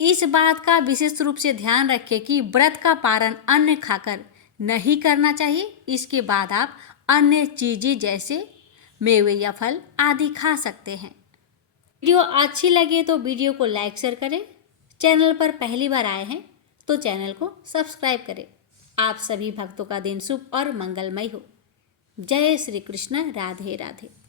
इस बात का विशेष रूप से ध्यान रखें कि व्रत का पारण अन्न खाकर नहीं करना चाहिए। इसके बाद आप अन्य चीजें जैसे मेवे या फल आदि खा सकते हैं। वीडियो अच्छी लगे तो वीडियो को लाइक शेयर करें। चैनल पर पहली बार आए हैं तो चैनल को सब्सक्राइब करें। आप सभी भक्तों का दिन शुभ और मंगलमय हो। जय श्री कृष्ण। राधे राधे।